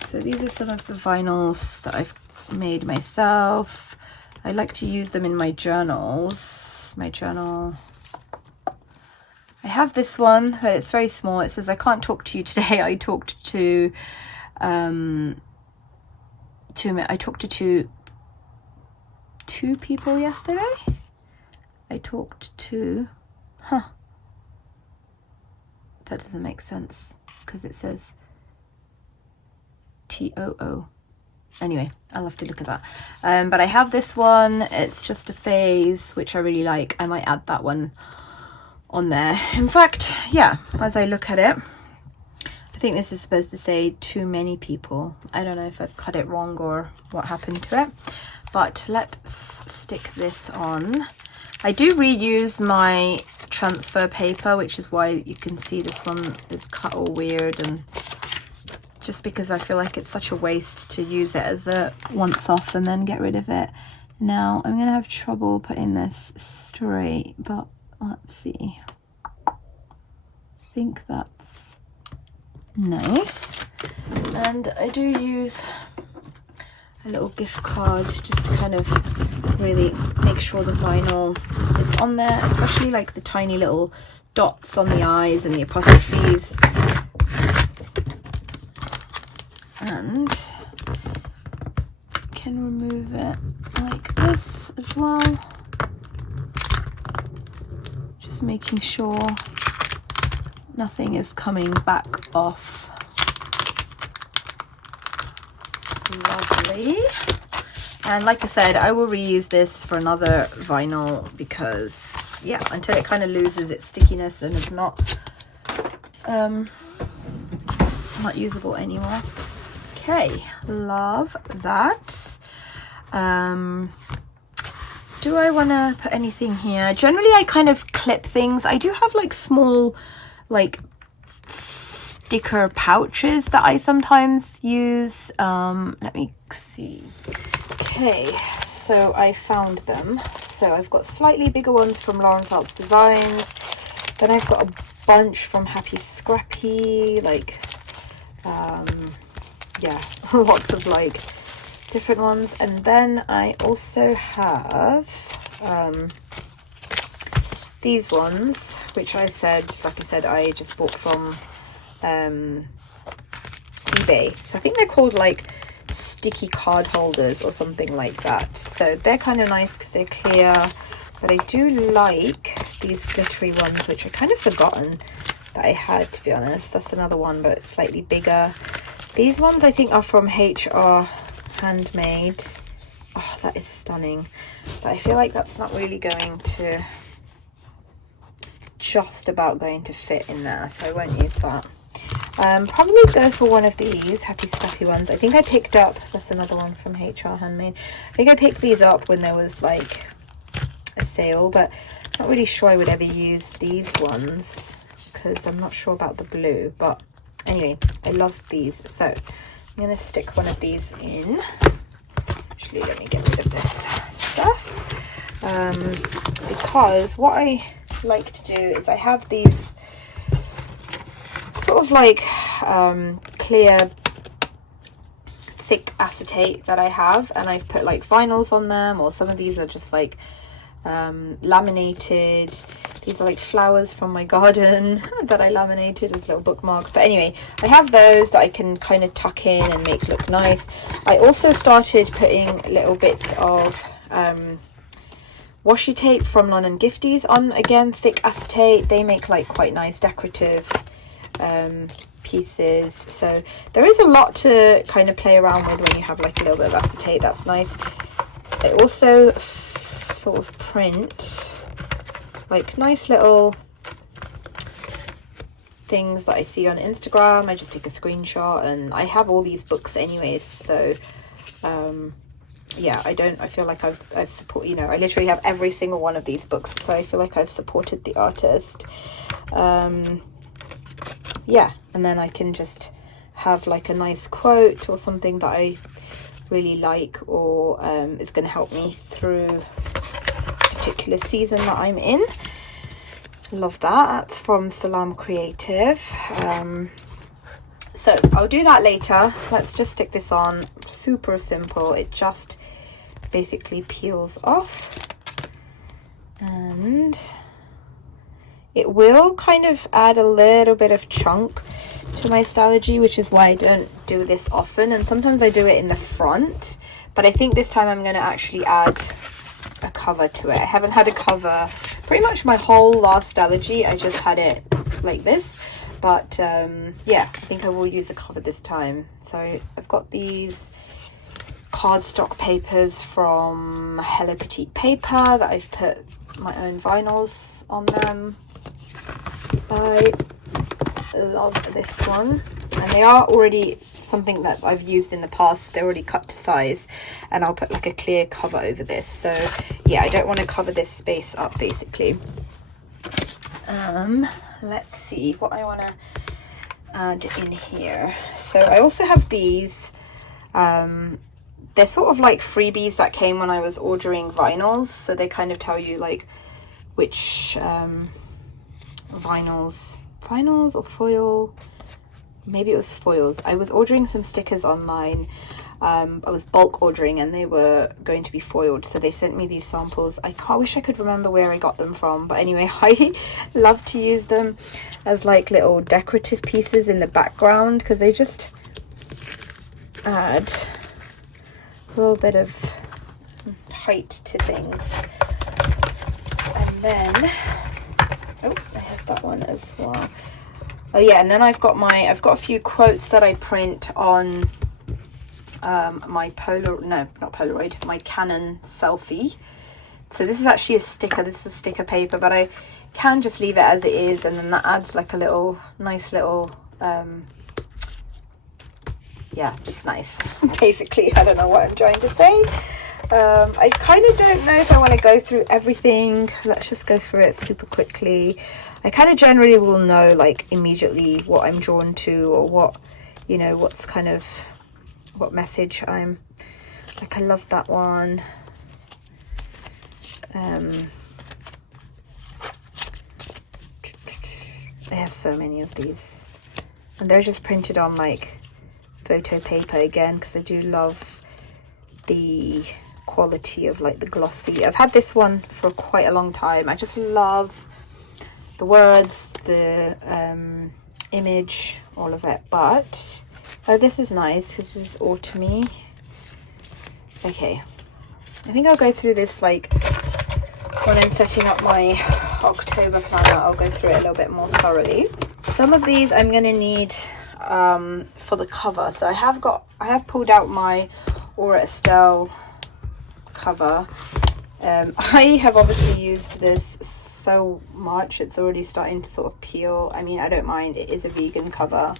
So these are some of the vinyls that I've made myself. I like to use them in my journals. My journal, I have this one, but it's very small. It says, "I can't talk to you today." I talked to two people yesterday. I talked to, that doesn't make sense because it says TOO. Anyway, I'll have to look at that. But I have this one. It's just a phase, which I really like. I might add that one on there. In fact, yeah, as I look at it, I think this is supposed to say too many people. I don't know if I've cut it wrong or what happened to it. But let's stick this on. I do reuse my transfer paper, which is why you can see this one is cut all weird, and just because I feel like it's such a waste to use it as a once off and then get rid of it. Now I'm gonna have trouble putting this straight, but let's see. I think that's nice. And I do use a little gift card just to kind of really make sure the vinyl is on there, especially like the tiny little dots on the eyes and the apostrophes. And can remove it like this as well, just making sure nothing is coming back off. Lovely. And like I said, I will reuse this for another vinyl because, yeah, until it kind of loses its stickiness and is not usable anymore. Okay, love that. Do I want to put anything here? Generally I kind of clip things. I do have like small like sticker pouches that I sometimes use. Let me see. Okay, so I found them. So I've got slightly bigger ones from Lauren Phelps Designs, then I've got a bunch from Happy Scrappy, like yeah, lots of like different ones. And then I also have these ones, which like I said, I just bought from eBay. So I think they're called like sticky card holders or something like that. So they're kind of nice because they're clear, but I do like these glittery ones, which I kind of forgotten that I had, to be honest. That's another one, but it's slightly bigger. These ones I think are from HR Handmade. Oh, that is stunning, but I feel like that's not really going to, just about going to fit in there, so I won't use that. Probably go for one of these Happy Scrappy ones. I think I picked up, that's another one from HR Handmade. I think I picked these up when there was like a sale, but I'm not really sure I would ever use these ones because I'm not sure about the blue. But anyway, I love these. So I'm going to stick one of these in. Actually, let me get rid of this stuff. Because what I like to do is I have these sort of like clear thick acetate that I have, and I've put like vinyls on them, or some of these are just like laminated. These are like flowers from my garden that I laminated as little bookmarks. But anyway, I have those that I can kind of tuck in and make look nice. I also started putting little bits of washi tape from London Gifties on, again, thick acetate. They make like quite nice decorative pieces. So there is a lot to kind of play around with when you have like a little bit of acetate. That's nice. I also sort of print like nice little things that I see on Instagram. I just take a screenshot, and I have all these books anyways, so yeah, I feel like I've support, you know, I literally have every single one of these books, so I feel like I've supported the artist. Yeah, and then I can just have like a nice quote or something that I really like, or is going to help me through a particular season that I'm in. Love that. That's from Salam Creative. So I'll do that later. Let's just stick this on. Super simple. It just basically peels off, and it will kind of add a little bit of chunk to my Stalogy, which is why I don't do this often, and sometimes I do it in the front, but I think this time I'm going to actually add a cover to it. I haven't had a cover pretty much my whole last Stalogy. I just had it like this, but yeah, I think I will use a cover this time. So I've got these cardstock papers from Hello Petite Paper that I've put my own vinyls on them. I love this one. and they are already something that I've used in the past. They're already cut to size, and I'll put like a clear cover over this. So yeah, I don't want to cover this space up basically. Let's see what I want to add in here. So I also have these, they're sort of like freebies that came when I was ordering vinyls, so they kind of tell you like which vinyls or foil, maybe it was foils. I was ordering some stickers online. I was bulk ordering and they were going to be foiled, so they sent me these samples. I wish I could remember where I got them from, but anyway, I love to use them as like little decorative pieces in the background because they just add a little bit of height to things. And then oh, I have that one as well. Oh yeah, and then I've got a few quotes that I print on my my Canon selfie. So this is actually a sticker. This is a sticker paper, but I can just leave it as it is, and then that adds like a little nice little yeah, it's nice. Basically, I don't know what I'm trying to say. I kind of don't know if I want to go through everything. Let's just go through it super quickly. I kind of generally will know like immediately what I'm drawn to, or what, you know, what's kind of what message I'm like. I love that one. I have so many of these, and they're just printed on like photo paper again, because I do love the quality of like the glossy. I've had this one for quite a long time. I just love the words, the image, all of it. But oh, this is nice because this is autumny. Okay, I think I'll go through this like when I'm setting up my October planner. I'll go through it a little bit more thoroughly. Some of these I'm going to need for the cover. So I have pulled out my Aura Estelle cover. I have obviously used this so much, it's already starting to sort of peel. I mean, I don't mind, it is a vegan cover.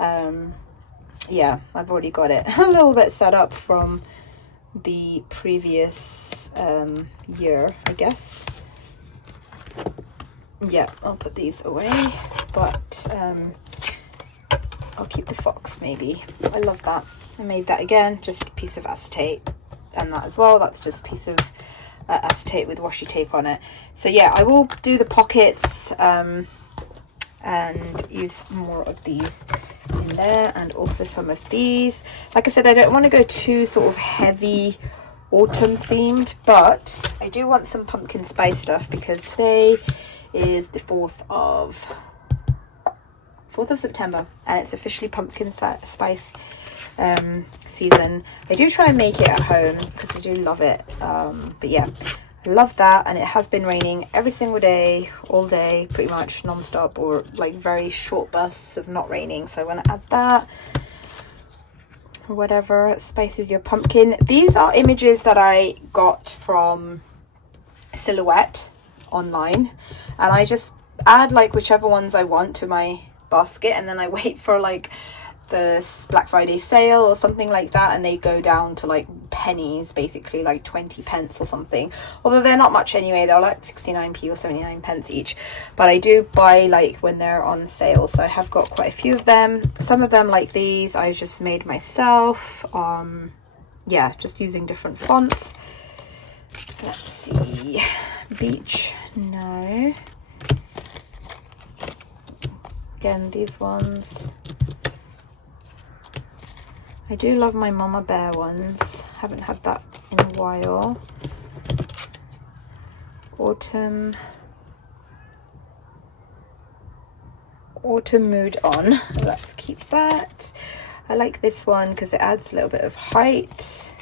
Yeah, I've already got it a little bit set up from the previous year, I guess. Yeah, I'll put these away, but I'll keep the fox maybe. I love that. I made that again, just a piece of acetate, and that as well, that's just a piece of acetate with washi tape on it. So yeah, I will do the pockets and use more of these in there, and also some of these. Like I said, I don't want to go too sort of heavy autumn themed, but I do want some pumpkin spice stuff because today is the 4th of September and it's officially pumpkin spice season. I do try and make it at home because I do love it, but yeah, I love that. And it has been raining every single day, all day, pretty much non-stop, or like very short bursts of not raining. So I want to add that, or whatever spices your pumpkin. These are images that I got from Silhouette online, and I just add like whichever ones I want to my basket, and then I wait for like the Black Friday sale or something like that, and they go down to like pennies, basically like 20 pence or something, although they're not much anyway. They're like 69p or 79 pence each, but I do buy like when they're on sale. So I have got quite a few of them. Some of them, like these, I just made myself. Yeah, just using different fonts. Let's see, beach, no. Again, these ones, I do love my Mama Bear ones. Haven't had that in a while. Autumn mood on. Let's keep that. I like this one because it adds a little bit of height.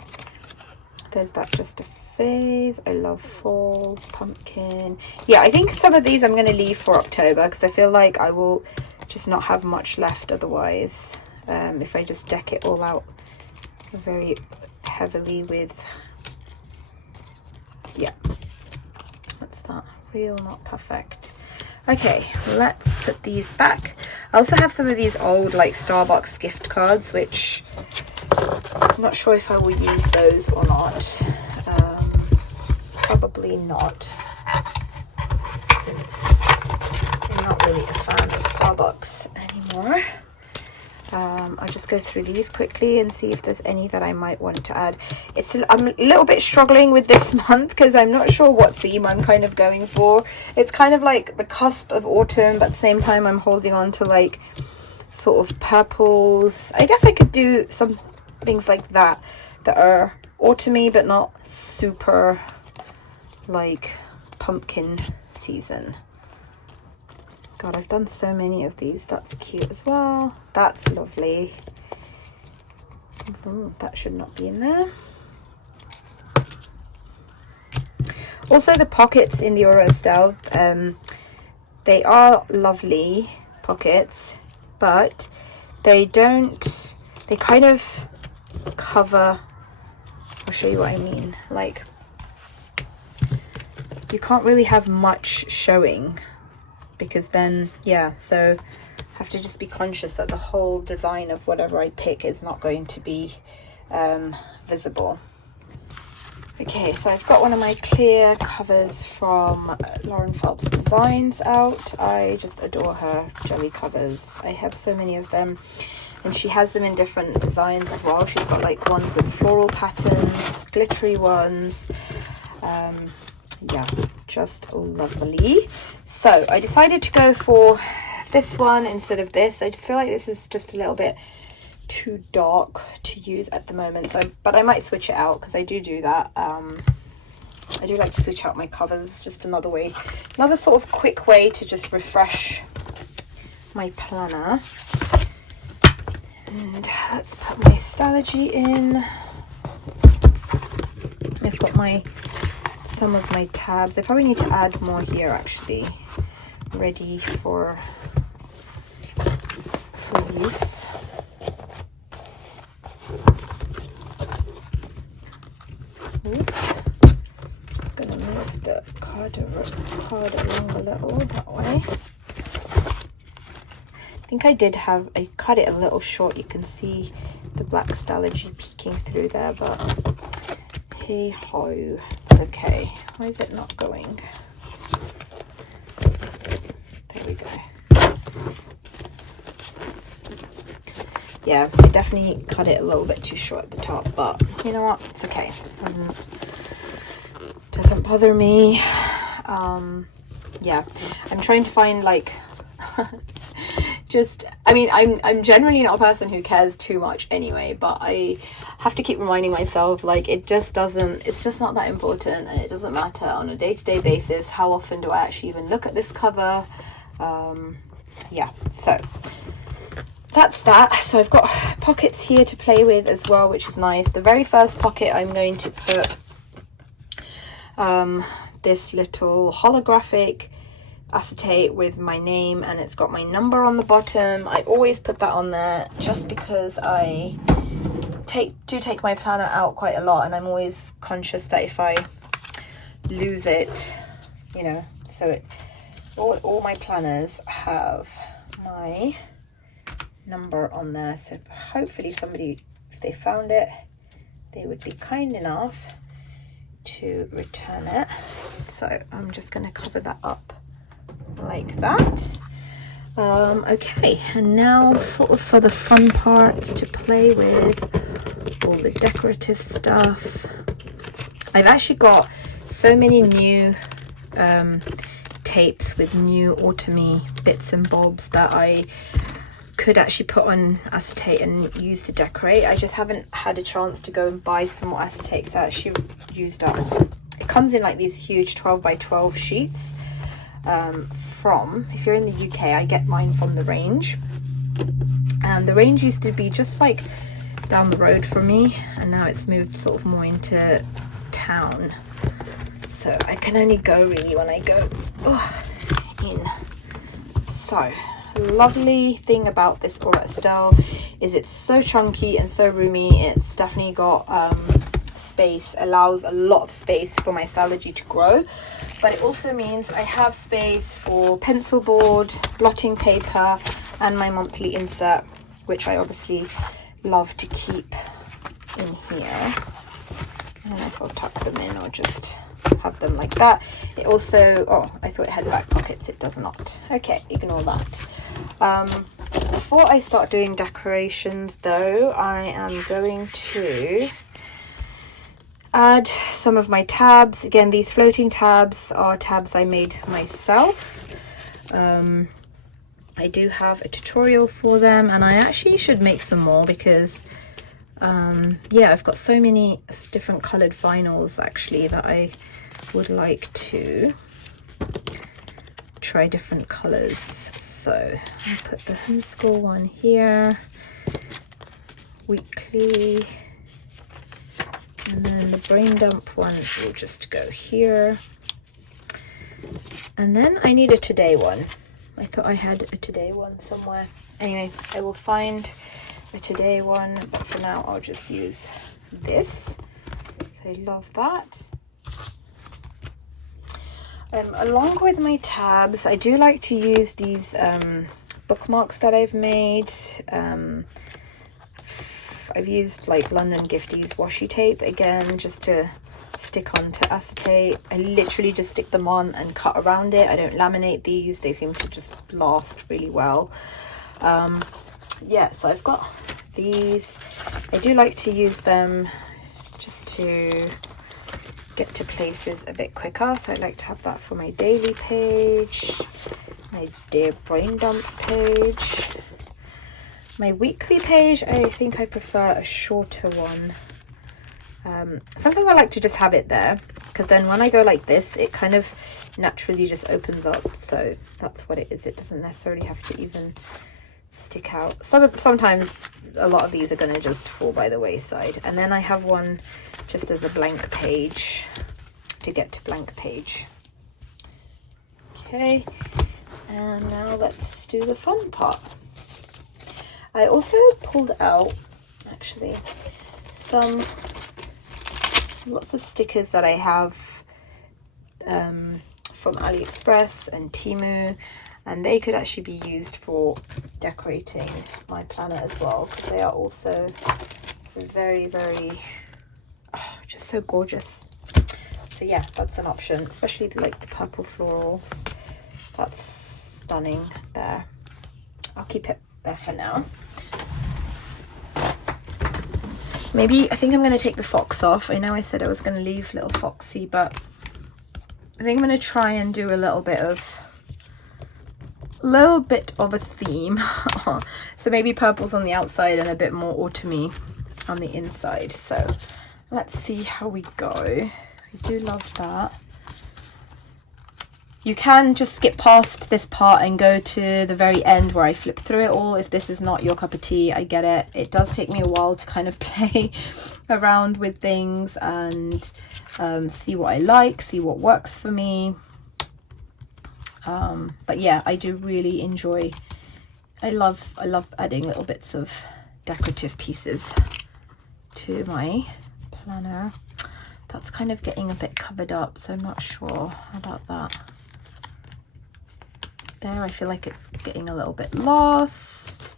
There's that just a phase. I love fall, pumpkin. Yeah, I think some of these I'm going to leave for October because I feel like I will just not have much left otherwise. If I just deck it all out very heavily with, yeah, what's that, real not perfect. Okay, let's put these back. I also have some of these old like Starbucks gift cards, which I'm not sure if I will use those or not. Probably not, since I'm not really a fan of Starbucks anymore. I'll just go through these quickly and see if there's any that I might want to add. I'm a little bit struggling with this month because I'm not sure what theme I'm kind of going for. It's kind of like the cusp of autumn, but at the same time I'm holding on to like sort of purples. I guess I could do some things like that are autumny but not super like pumpkin season. God, I've done so many of these. That's cute as well. That's lovely. That should not be in there. Also, the pockets in the Aura Estelle, they are lovely pockets, but they kind of cover, I'll show you what I mean. Like, you can't really have much showing, because then, yeah, so I have to just be conscious that the whole design of whatever I pick is not going to be visible. Okay, so I've got one of my clear covers from Lauren Phelps Designs out. I just adore her jelly covers. I have so many of them, and she has them in different designs as well. She's got like ones with floral patterns, glittery ones. Yeah, just lovely. So I decided to go for this one instead of this. I just feel like this is just a little bit too dark to use at the moment, but I might switch it out, because I do that. I do like to switch out my covers. It's just another sort of quick way to just refresh my planner. And let's put my Stalogy in. I've got some of my tabs. I probably need to add more here, actually, ready for use. Just gonna move the card along a little that way. I think I cut it a little short. You can see the black Stalogy peeking through there, but hey ho, it's okay. Why is it not going? There we go. Yeah, I definitely cut it a little bit too short at the top, but you know what? It's okay. It doesn't bother me. Yeah, I'm trying to find like I'm generally not a person who cares too much anyway, but I have to keep reminding myself, like, it's just not that important, and it doesn't matter on a day-to-day basis. How often do I actually even look at this cover? Yeah, so that's that. So I've got pockets here to play with as well, which is nice. The very first pocket, I'm going to put this little holographic acetate with my name, and it's got my number on the bottom. I always put that on there just because I do take my planner out quite a lot, and I'm always conscious that if I lose it, you know, so all my planners have my number on there, so hopefully somebody, if they found it, they would be kind enough to return it. So I'm just going to cover that up like that. Okay, and now sort of for the fun part, to play with all the decorative stuff. I've actually got so many new tapes with new autumny bits and bobs that I could actually put on acetate and use to decorate. I just haven't had a chance to go and buy some more acetate, so I actually used up. It comes in like these huge 12 by 12 sheets. If you're in the UK, I get mine from the Range, and the Range used to be just like down the road from me, and now it's moved sort of more into town, so I can only go really when I go in. So lovely thing about this Aura Estelle is it's so chunky and so roomy. It's definitely got space allows a lot of space for my Stalogy to grow, but it also means I have space for pencil board, blotting paper, and my monthly insert, which I obviously love to keep in here. I don't know if I'll tuck them in or just have them like that. It also, oh, I thought it had back pockets. It does not. Okay, ignore that. Before I start doing decorations though, I am going to add some of my tabs. Again, these floating tabs are tabs I made myself. I do have a tutorial for them, and I actually should make some more because yeah, I've got so many different colored vinyls actually that I would like to try different colors. So I'll put the homeschool one here, weekly, and then the brain dump one will just go here. And then I need a today one. I thought I had a today one somewhere. Anyway, I will find a today one, but for now I'll just use this. So I love that. Along with my tabs, I do like to use these bookmarks that I've made. I've used like London Gifties washi tape again, just to stick onto acetate. I literally just stick them on and cut around it. I don't laminate these. They seem to just last really well. Yeah, so I've got these. I do like to use them just to get to places a bit quicker, so I like to have that for my daily page, my dear brain dump page. My weekly page, I think I prefer a shorter one. Sometimes I like to just have it there, because then when I go like this, it kind of naturally just opens up. So that's what it is. It doesn't necessarily have to even stick out. Sometimes a lot of these are going to just fall by the wayside. And then I have one just as a blank page to get to blank page. Okay, and now let's do the fun part. I also pulled out actually lots of stickers that I have from AliExpress and Temu, and they could actually be used for decorating my planner as well, because they are also very, very, oh, just so gorgeous. So yeah, that's an option, especially like the purple florals. That's stunning there. I'll keep it there for now. Maybe, I think I'm going to take the fox off. I know I said I was going to leave little Foxy, but I think I'm going to try and do a little bit of a theme. So maybe purple's on the outside and a bit more autumny on the inside. So let's see how we go. I do love that. You can just skip past this part and go to the very end where I flip through it all. If this is not your cup of tea, I get it. It does take me a while to kind of play around with things and see what I like, see what works for me. But yeah, I do really enjoy, I love adding little bits of decorative pieces to my planner. That's kind of getting a bit covered up, so I'm not sure about that. There, I feel like it's getting a little bit lost.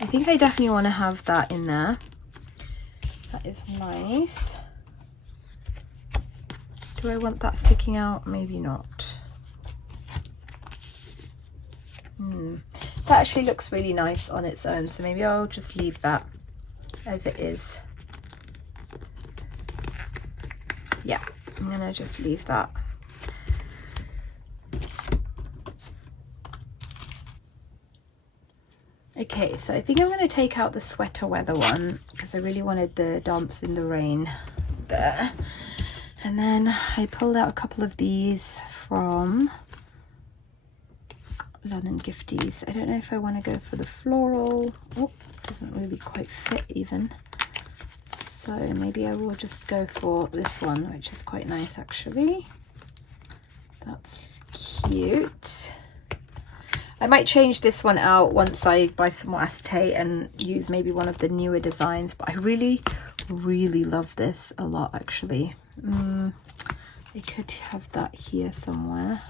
I think I definitely want to have that in there. That is nice. Do I want that sticking out? Maybe not. That actually looks really nice on its own, so maybe I'll just leave that as it is. Yeah, I'm gonna just leave that. Okay, so I think I'm going to take out the sweater weather one because I really wanted the dance in the rain there. And then I pulled out a couple of these from London Gifties. I don't know if I want to go for the floral. Oh, doesn't really quite fit even. So maybe I will just go for this one, which is quite nice actually. That's cute. I might change this one out once I buy some more acetate and use maybe one of the newer designs, but I really love this a lot actually. I could have that here somewhere.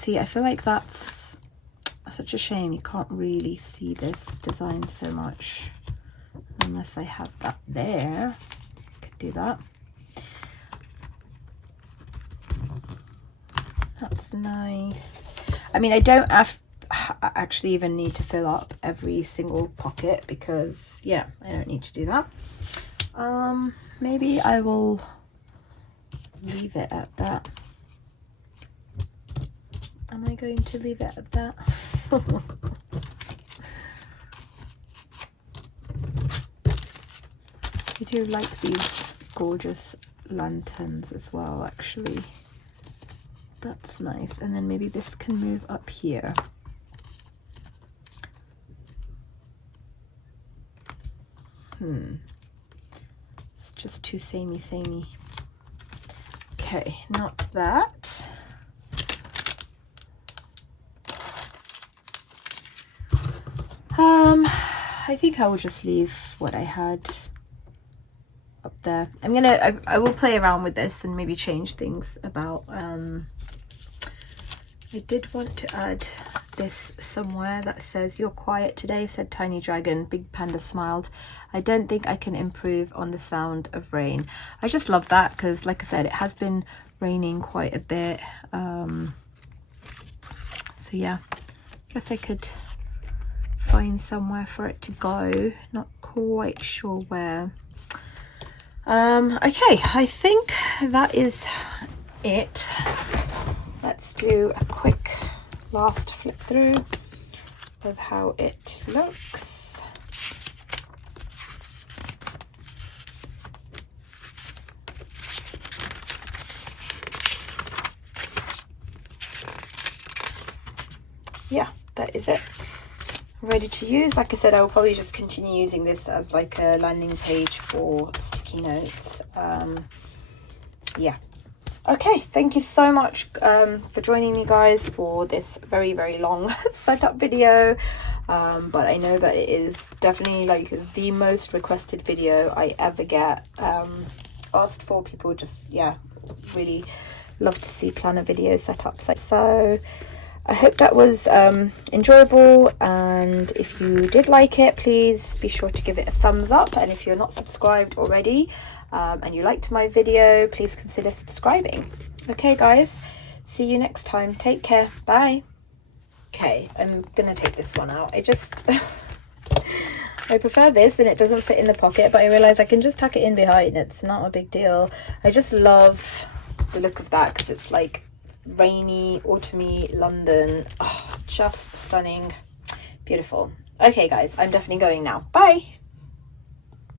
See, I feel like that's such a shame you can't really see this design so much unless I have that there. Could do that. That's nice. I mean, I don't actually even need to fill up every single pocket because, yeah, I don't need to do that. Maybe I will leave it at that. Am I going to leave it at that? I do like these gorgeous lanterns as well, actually. That's nice. And then maybe this can move up here. It's just too samey. Okay, not that. I think I will just leave what I had up there. I will play around with this and maybe change things about. I did want to add this somewhere that says, "You're quiet today," said Tiny Dragon. Big Panda smiled. I don't think I can improve on the sound of rain. I just love that because, like I said, it has been raining quite a bit. So yeah, I guess I could find somewhere for it to go. Not quite sure where. Okay, I think that is it. Let's do a quick last flip through of how it looks. Yeah, that is it. Ready to use. Like I said, I will probably just continue using this as like a landing page for sticky notes. Yeah. Okay, thank you so much for joining me, guys, for this very long setup video. But I know that it is definitely like the most requested video I ever get asked for. People just, yeah, really love to see planner video setups. So I hope that was enjoyable, and if you did like it, please be sure to give it a thumbs up, and if you're not subscribed already and you liked my video, please consider subscribing. Okay guys, see you next time. Take care. Bye. Okay, I'm gonna take this one out. I just I prefer this, and it doesn't fit in the pocket, but I realize I can just tuck it in behind. It's not a big deal. I just love the look of that because it's like rainy, autumny London. Oh, just stunning. Beautiful. Okay guys, I'm definitely going now. Bye.